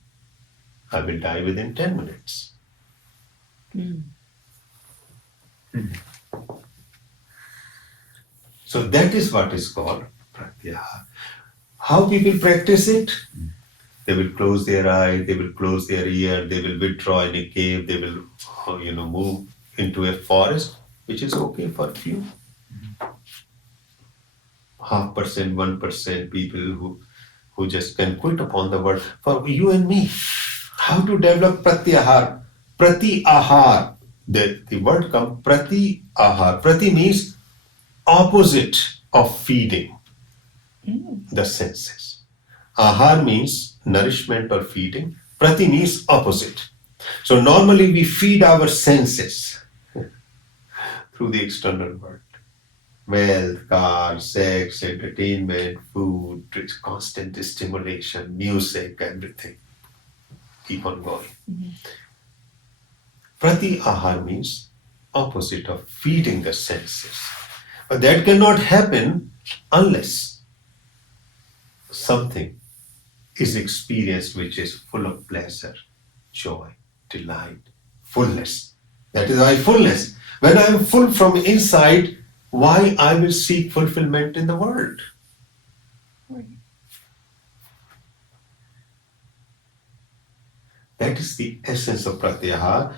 I will die within 10 minutes. So that is what is called pratyahara. How people practice it? They will close their eye, they will close their ear, they will withdraw in a cave, they will, move into a forest, which is okay for few. 0.5%, 1% people who just can quit upon the world. For you and me, how to develop pratyahara? Pratyahara. The word comes pratyahara. Prati means opposite of feeding the senses. Ahar means nourishment or feeding. Prati means opposite. So normally we feed our senses through the external world. Wealth, cars, sex, entertainment, food, constant stimulation, music, everything. Keep on going. Pratyahara means opposite of feeding the senses. But that cannot happen unless something is experienced which is full of pleasure, joy, delight, fullness. That is why fullness. When I am full from inside, why I will seek fulfillment in the world? That is the essence of pratyahara.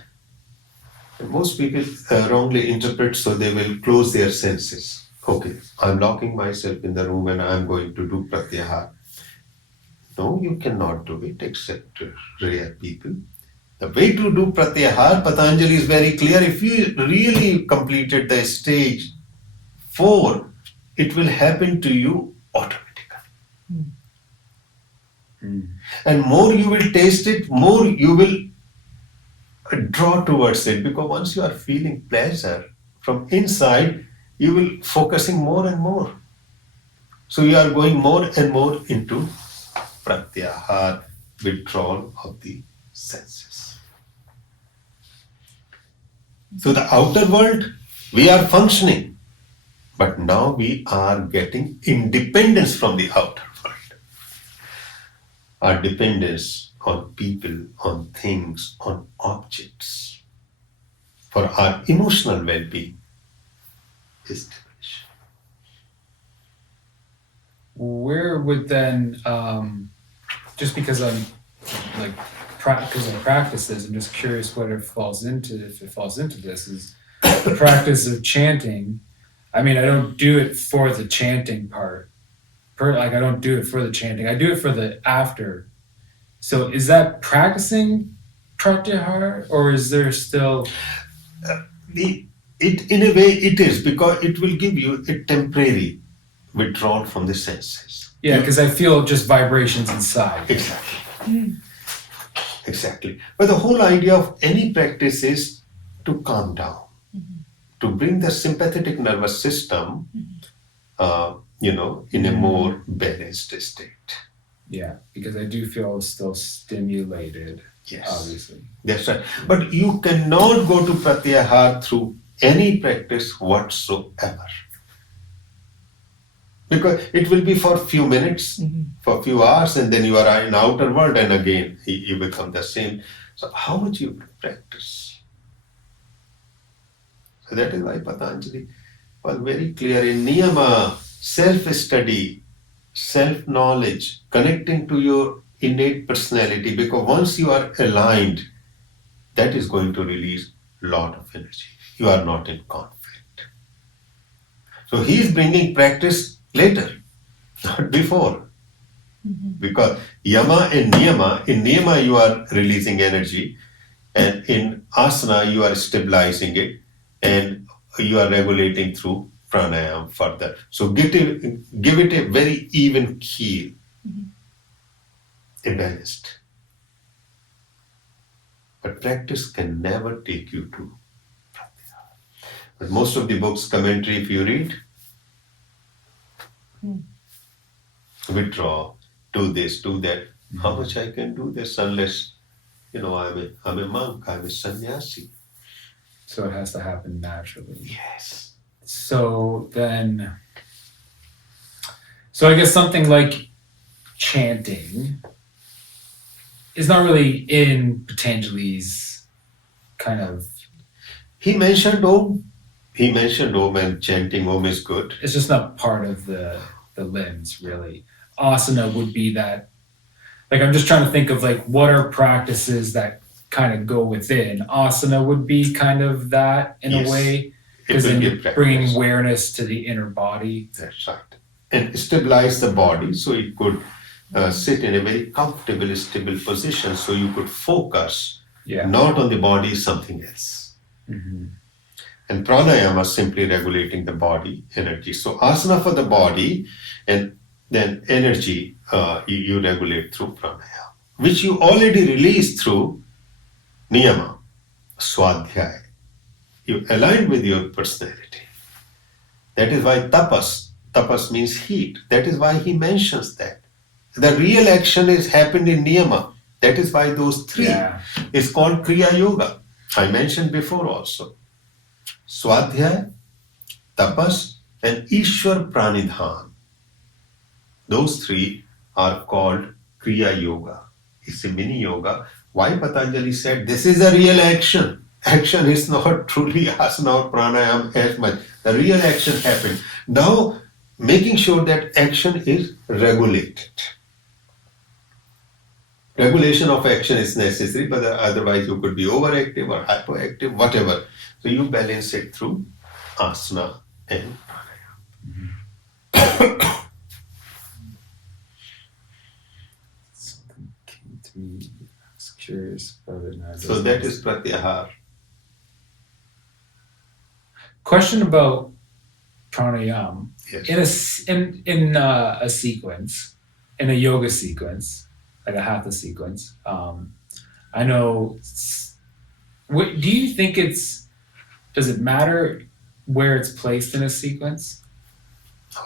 Most people wrongly interpret, so they will close their senses. Okay, I'm locking myself in the room and I'm going to do pratyahara. No, you cannot do it except rare people. The way to do pratyahara, Patanjali is very clear. If you really completed the stage 4, it will happen to you automatically. And more you will taste it, more you will draw towards it, because once you are feeling pleasure from inside, you will focusing more and more. So you are going more and more into pratyahara, withdrawal of the senses. So the outer world, we are functioning, but now we are getting independence from the outer world. Our dependence on people, on things, on objects for our emotional well-being is diminished. Where would then, just because I'm like, because I practice this, I'm just curious what it falls into, if it falls into this, is the practice of chanting. I mean, I don't do it for the chanting part. I don't do it for the chanting. I do it for the after. So is that practicing pratyahara, or is there still... In a way it is, because it will give you a temporary withdrawal from the senses. Yeah, because I feel just vibrations inside. Exactly. Exactly. But the whole idea of any practice is to calm down, to bring the sympathetic nervous system, in a more balanced state. Yeah, because I do feel still stimulated, Yes. obviously. That's right. But you cannot go to Pratyahara through any practice whatsoever. Because it will be for a few minutes, for a few hours, and then you are in outer world, and again you become the same. So how much you practice? So that is why Patanjali was very clear in Niyama, self-study, self-knowledge, connecting to your innate personality, because once you are aligned, that is going to release a lot of energy. You are not in conflict. So he is bringing practice later, not before. Because yama and niyama, in niyama you are releasing energy, and in asana you are stabilizing it, and you are regulating through pranayama further. So give it a very even keel, a balanced. But practice can never take you to pratyahara. But most of the books, commentary, if you read, withdraw, do this, do that. How much I can do this unless, I'm a monk, I'm a sannyasi. So it has to happen naturally. Yes. So I guess something like chanting is not really in Patanjali's kind of, He mentioned Om. And chanting Om is good. it's just not part of the limbs really. Asana would be that, like I'm just trying to think of like what are practices that kind of go within. Asana would be kind of that in Yes. a way, It because will then be a you're practice. bringing awareness to the inner body. That's right. And stabilize the body so it could sit in a very comfortable, stable position so you could focus Yeah. not on the body, something else. Mm-hmm. And pranayama is simply regulating the body energy. So asana for the body, and then energy you regulate through pranayama, which you already release through niyama, swadhyaya. You align with your personality. That is why tapas means heat. That is why he mentions that. The real action is happened in niyama. That is why those three Yeah. is called kriya yoga. I mentioned before also. Swadhyaya, tapas, and Ishwar pranidhan. Those three are called kriya yoga. It's a mini yoga. Why Patanjali said this is a real action? Action is not truly asana or pranayama as much. The real action happened. Now, making sure that action is regulated. Regulation of action is necessary, but otherwise you could be overactive or hyperactive, whatever. So you balance it through asana and Something came to me. I was curious about it. Now. so that is pratyahara. Question about pranayama. Yes. In a sequence, in a yoga sequence, like a hatha sequence. I know. Do you think does it matter where it's placed in a sequence?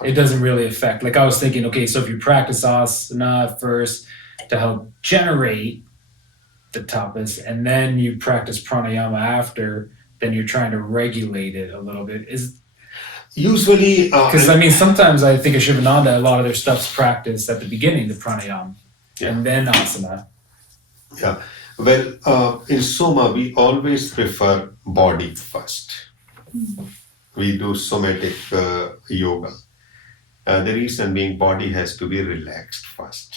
It doesn't really affect. Like I was thinking, okay, so if you practice asana first to help generate the tapas, and then you practice pranayama after, then you're trying to regulate it a little bit. Usually, Because I mean, sometimes I think of Shivananda, a lot of their stuff's practiced at the beginning, the pranayama, and then asana. yeah. Well, in Soma, we always prefer body first. We do somatic yoga. The reason being body has to be relaxed first.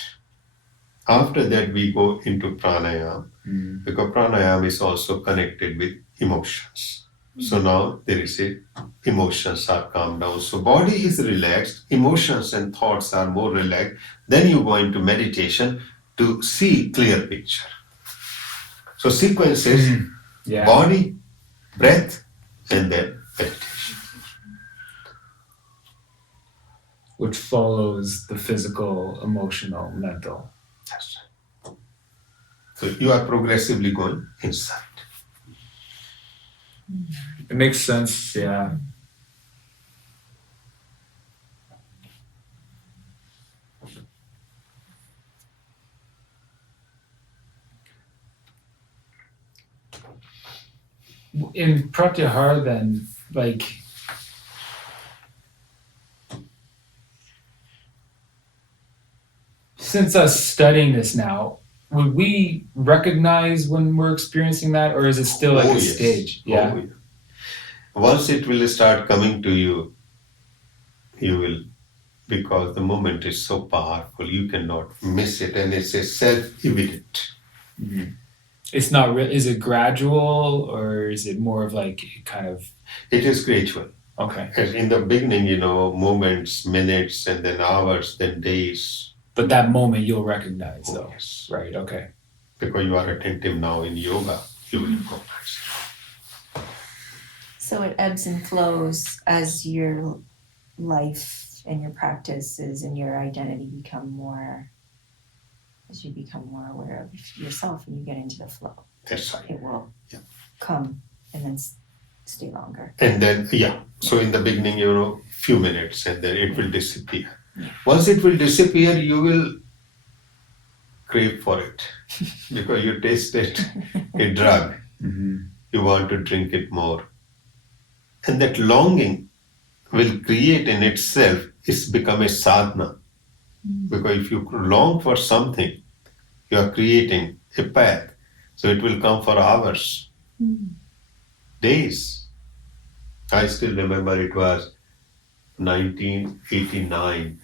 After that, we go into pranayama, because pranayama is also connected with emotions. So now there is emotions are calmed down. So body is relaxed, emotions and thoughts are more relaxed. Then you go into meditation to see clear picture. So sequence is body, breath, and then meditation. Which follows the physical, emotional, mental. That's right. So you are progressively going inside. It makes sense, yeah. In Pratyahara then, like, since us studying this now, would we recognize when we're experiencing that, or is it still like a yes. stage? Yeah. Oh, yeah. Once it will start coming to you, you will, because the moment is so powerful, you cannot miss it, and it's a self-evident. It's not real. Is it gradual, or is it more of like kind of? It is gradual. Okay. As in the beginning, moments, minutes, and then hours, then days. But that moment you'll recognize, though. Yes. Right. Okay. Because you are attentive now in yoga, you will recognize. So it ebbs and flows as your life and your practices and your identity become more, as you become more aware of yourself and you get into the flow. That's right. It will Yeah. come and then stay longer. And then, so in the beginning, few minutes, and then it will disappear. Yeah. Once it will disappear, you will crave for it because you tasted a drug. You want to drink it more. And that longing will create in itself, it's become a sadhana. Because if you long for something, you are creating a path. So it will come for hours, days. I still remember it was 1989.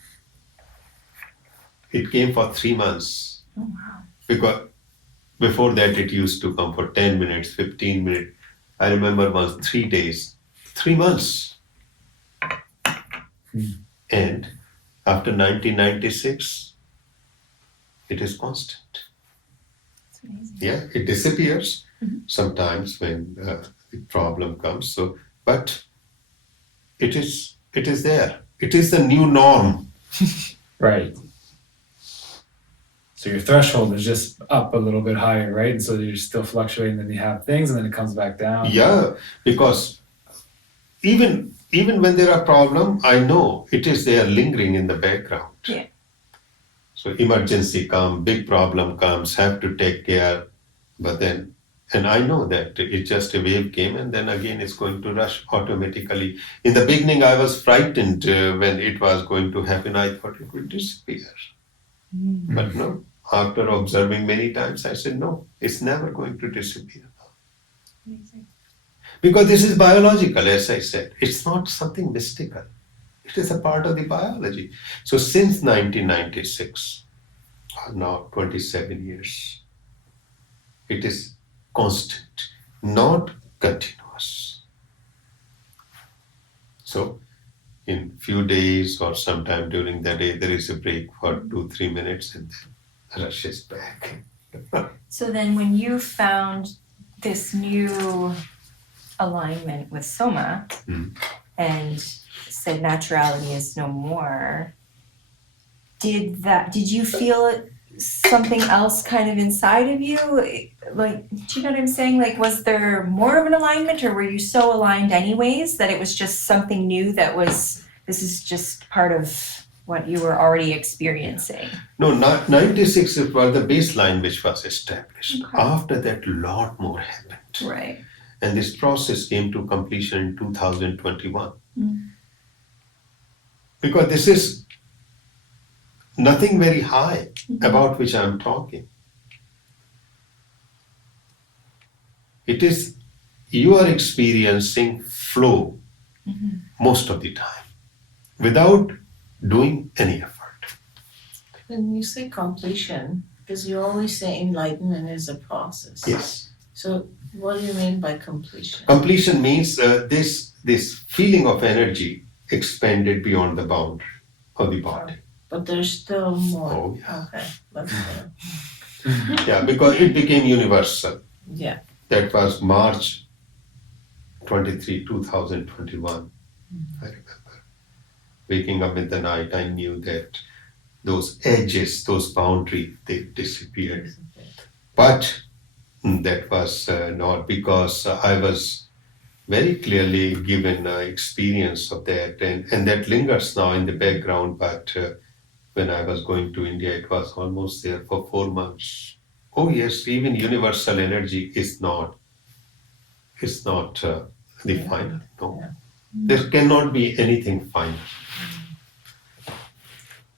It came for 3 months. Oh, wow. Because before that it used to come for 10 minutes, 15 minutes. I remember once 3 days, 3 months. And after 1996, it is constant. That's amazing. Yeah, it disappears sometimes when the problem comes. So, but it is there. It is the new norm. Right. So your threshold is just up a little bit higher, right? And so you're still fluctuating, then you have things, and then it comes back down. Yeah, because even when there are problems, I know it is there lingering in the background. Yeah. So emergency comes, big problem comes, have to take care, but then, and I know that it's just a wave came and then again it's going to rush automatically. In the beginning, I was frightened when it was going to happen. I thought it would disappear. But no, after observing many times, I said, no, it's never going to disappear. Amazing. Because this is biological, as I said. It's not something mystical. It is a part of the biology. So since 1996, now 27 years, it is constant, not continuous. So in few days or sometime during the day, there is a break for 2-3 minutes and then rushes back. So then when you found this new alignment with Soma and said naturality is no more, did you feel something else kind of inside of you? Like, do you know what I'm saying? Like, was there more of an alignment, or were you so aligned anyways that it was just something new this is just part of what you were already experiencing? No, 96 was the baseline which was established. Okay. After that, a lot more happened. Right. And this process came to completion in 2021. Because this is nothing very high about which I'm talking. It is, you are experiencing flow most of the time without doing any effort. When you say completion, because you always say enlightenment is a process. Yes. So what do you mean by completion? Completion means this feeling of energy expanded beyond the boundary of the body. But there's still more. Oh, yeah. Okay, let's go. Yeah, because it became universal. Yeah. That was March 23, 2021. I remember. Waking up in the night, I knew that those edges, those boundaries, they disappeared. But that was not because I was very clearly given experience of that, and that lingers now in the background. But when I was going to India, it was almost there for 4 months. Oh yes, even universal energy is not the final. No, there cannot be anything final.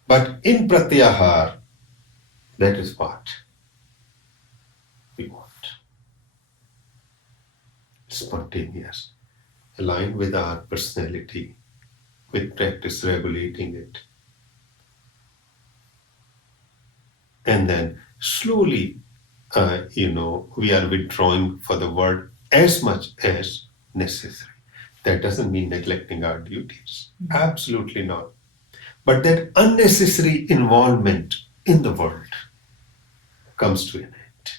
But in Pratyahar, that is what we want. Spontaneous, aligned with our personality, with practice regulating it. And then slowly, we are withdrawing for the world as much as necessary. That doesn't mean neglecting our duties. Absolutely not. But that unnecessary involvement in the world comes to an end.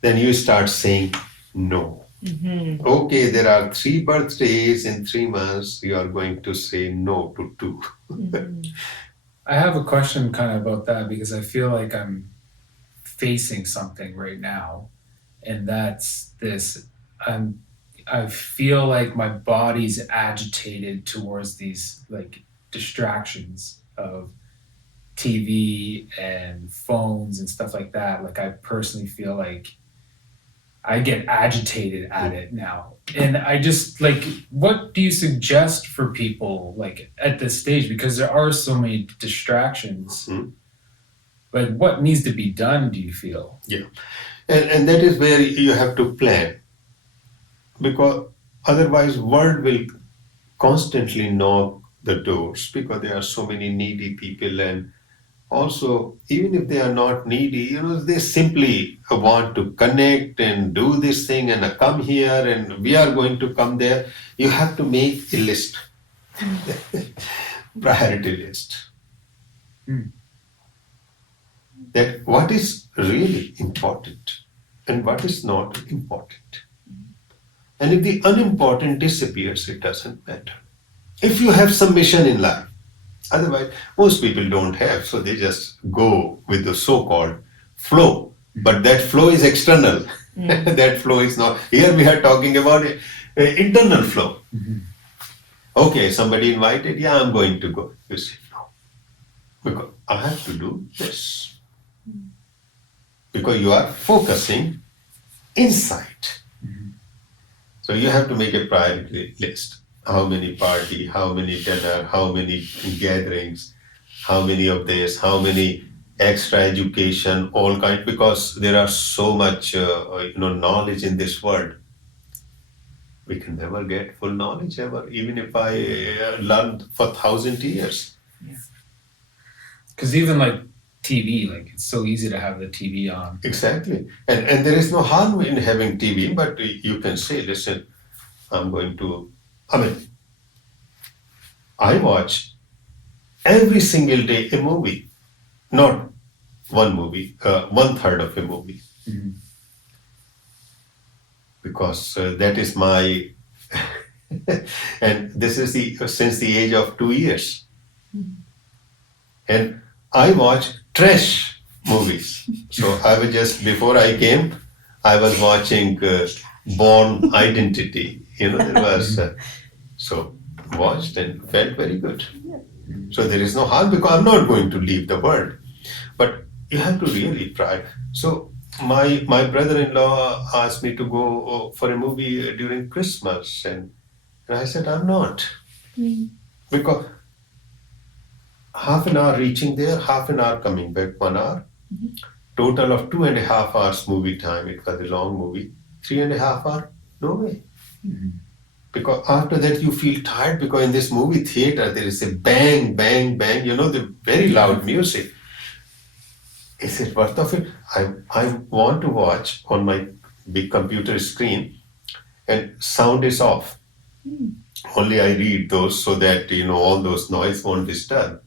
Then you start saying no. Okay, there are 3 birthdays in 3 months. You are going to say no to 2. I have a question kind of about that because I feel like I'm facing something right now, and that's this. I feel like my body's agitated towards these like distractions of TV and phones and stuff like that. Like I personally feel like I get agitated at it now. And I just like, what do you suggest for people like at this stage? Because there are so many distractions. But what needs to be done, do you feel? Yeah. And that is where you have to plan. Because otherwise world will constantly knock the doors because there are so many needy people, and also even if they are not needy, they simply want to connect and do this thing and come here and we are going to come there. You have to make a list, priority list. That what is really important and what is not important. And if the unimportant disappears, it doesn't matter. If you have some mission in life, otherwise most people don't have, so they just go with the so-called flow. But that flow is external. That flow is not. Here we are talking about internal flow. Okay, somebody invited, yeah, I'm going to go. You say no. Because I have to do this. Because you are focusing inside. So you have to make a priority list. How many party, how many dinner, how many gatherings, how many of this, how many extra education, all kind, because there are so much knowledge in this world. We can never get full knowledge ever, even if I learned for 1,000 years. Because even like TV, like it's so easy to have the TV on. Exactly. And there is no harm in having TV, but you can say, listen, I watch every single day a movie, not one movie, 1/3 of a movie. Because that is my, and this is since the age of 2 years. And I watch trash movies. So I was before I came, I was watching Born Identity. There was, so watched and felt very good. So there is no harm because I'm not going to leave the world. But you have to really try. So my brother-in-law asked me to go for a movie during Christmas. And I said, I'm not. Because half an hour reaching there, half an hour coming back, 1 hour. Total of 2.5 hours movie time. It was a long movie. 3.5 hours, no way. Because after that you feel tired because in this movie theater there is a bang, bang, bang, the very loud music. Is it worth of it? I want to watch on my big computer screen and sound is off. Only I read those so that, all those noise won't disturb.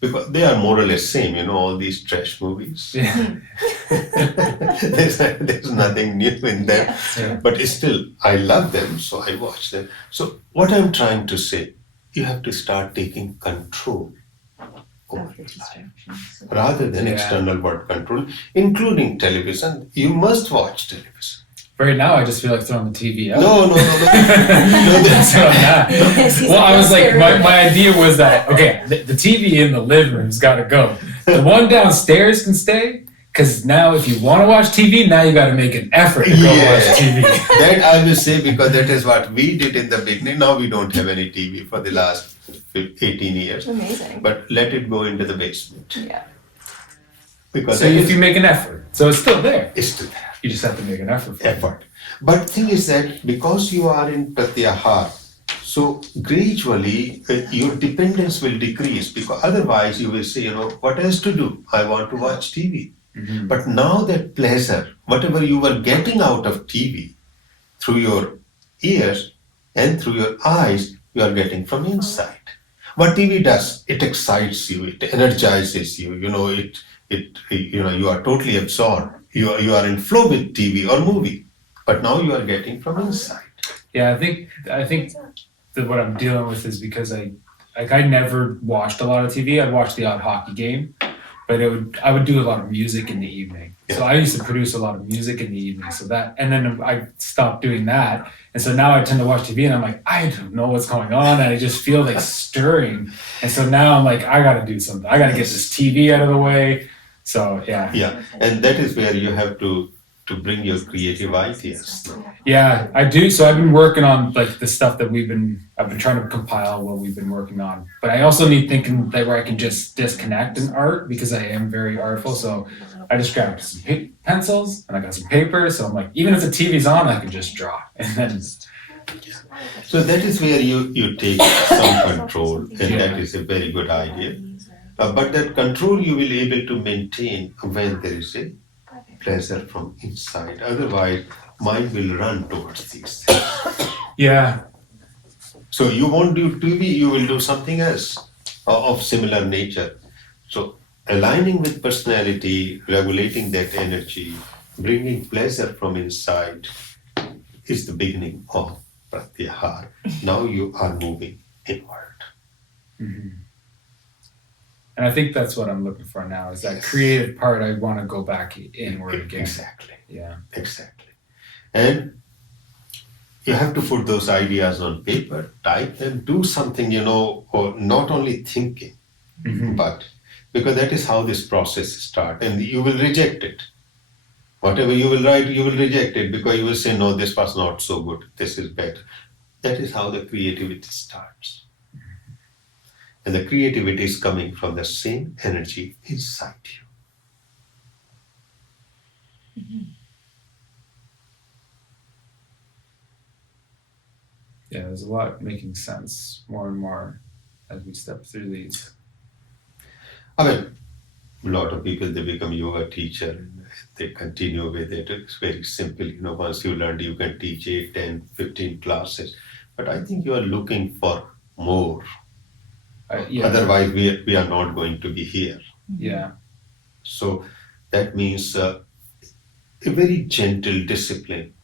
Because they are more or less same, all these trash movies. Yeah. There's nothing new in them. Yeah. But still, I love them, so I watch them. So what I'm trying to say, you have to start taking control over Of the your life. distractions. Rather than Yeah. external world control, including television. You must watch television. Right now, I just feel like throwing the TV out. No. That's what I'm not. Yes, he's Well, I was like, very my idea was that, okay, the TV in the living room's got to go. The one downstairs can stay, because now if you want to watch TV, now you got to make an effort to go Yeah. watch TV. That I will say, because that is what we did in the beginning. Now we don't have any TV for the last 18 years. Amazing. But let it go into the basement. Yeah. Because So that if is you make an effort, so it's still there. it's still there. You just have to make an effort for it. Effort. But thing is that because you are in Pratyahara, so gradually your dependence will decrease, because otherwise you will say, what else to do? I want to watch TV. Mhm. But now that pleasure, whatever you were getting out of TV through your ears and through your eyes, you are getting from inside. What TV does, it excites you, it energizes you, you are totally absorbed. You are in flow with TV or movie, but now you are getting from inside. Yeah, I think that what I'm dealing with is because I never watched a lot of TV. I'd watch the odd hockey game, but I would do a lot of music in the evening. So I used to produce a lot of music in the evening. So and then I stopped doing that, and so now I tend to watch TV, and I'm like, I don't know what's going on, and I just feel like stirring, and so now I'm like, I got to do something. I got to get this TV out of the way. So yeah. Yeah, and that is where you have to bring your creative ideas. Yeah, I do. So I've been working on like the stuff that I've been trying to compile what we've been working on. But I also need thinking that where I can just disconnect in art, because I am very artful. So I just grabbed some pencils and I got some paper. So I'm like, even if the TV's on, I can just draw. And then So that is where you take some control, and that is a very good idea. But that control you will be able to maintain when there is a pleasure from inside. Otherwise, mind will run towards these things. yeah, So you won't do TV, you will do something else of similar nature. So aligning with personality, regulating that energy, bringing pleasure from inside is the beginning of Pratyahara. Now you are moving inward. and I think that's what I'm looking for now is that creative part. I want to go back inward again. Exactly. Yeah. Exactly. And you have to put those ideas on paper, type them, do something, or not only thinking, but because that is how this process starts. And you will reject it. Whatever you will write, you will reject it because you will say, no, this was not so good, this is better. That is how the creativity starts. And the creativity is coming from the same energy inside you. Yeah, there's a lot making sense more and more as we step through these. I mean, a lot of people, they become yoga teacher and they continue with it. It's very simple. Once you learn, you can teach 8, 10, 15 classes. But I think you are looking for more. Yeah. Otherwise, we are not going to be here. Yeah. So that means a very gentle discipline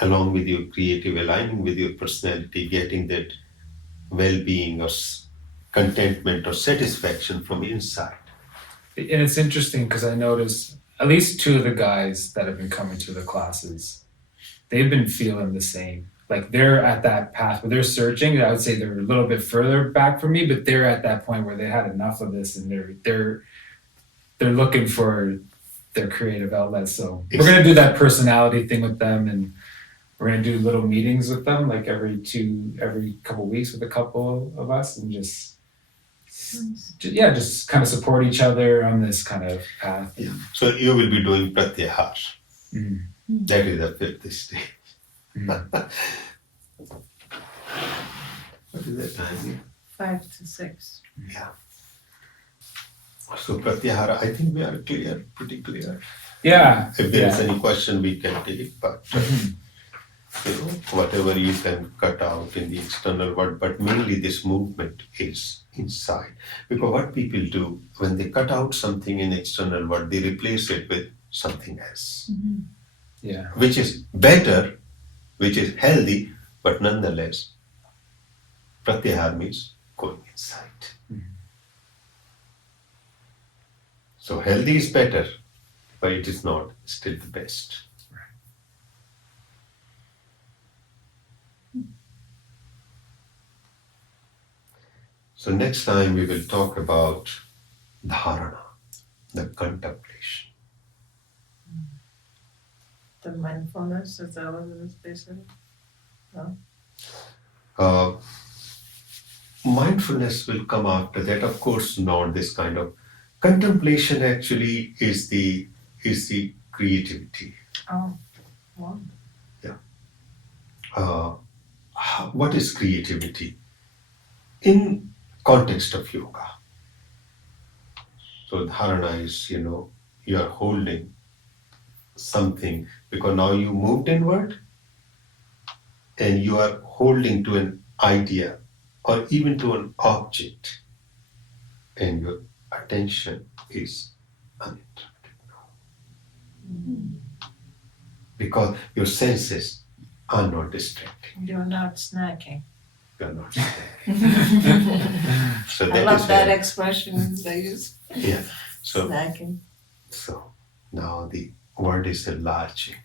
along with your creative, aligning with your personality, getting that well-being or contentment or satisfaction from inside. And it's interesting because I noticed at least 2 of the guys that have been coming to the classes, they've been feeling the same. Like they're at that path where they're searching. I would say they're a little bit further back from me, but they're at that point where they had enough of this and they're looking for their creative outlet. So we're gonna do that personality thing with them, and we're gonna do little meetings with them, like every couple weeks with a couple of us, and just kind of support each other on this kind of path. Yeah. So you will be doing Pratyahara. That is the 5th stage. What is that time? 5 to 6. Yeah. So Pratyahara, I think we are clear, pretty clear. Yeah. If there is any question, we can take, but whatever you can cut out in the external world, but mainly this movement is inside. Because what people do, when they cut out something in external world, they replace it with something else. Yeah. Which is better, which is healthy, but nonetheless, Pratyahara means going inside. So healthy is better, but it is not still the best. So next time we will talk about dharana, the contemplation. The mindfulness, is that what it is basically? Uh, mindfulness will come after that, of course, not this kind of contemplation. Actually, is the creativity. Oh, wow. What is creativity in context of yoga? So dharana is, you are holding something because now you moved inward and you are holding to an idea or even to an object, and your attention is uninterrupted because your senses are not distracting. You're not snacking. You are not. So I that love is that where- expression they use. Yeah. So Snacking. now the word is enlarging.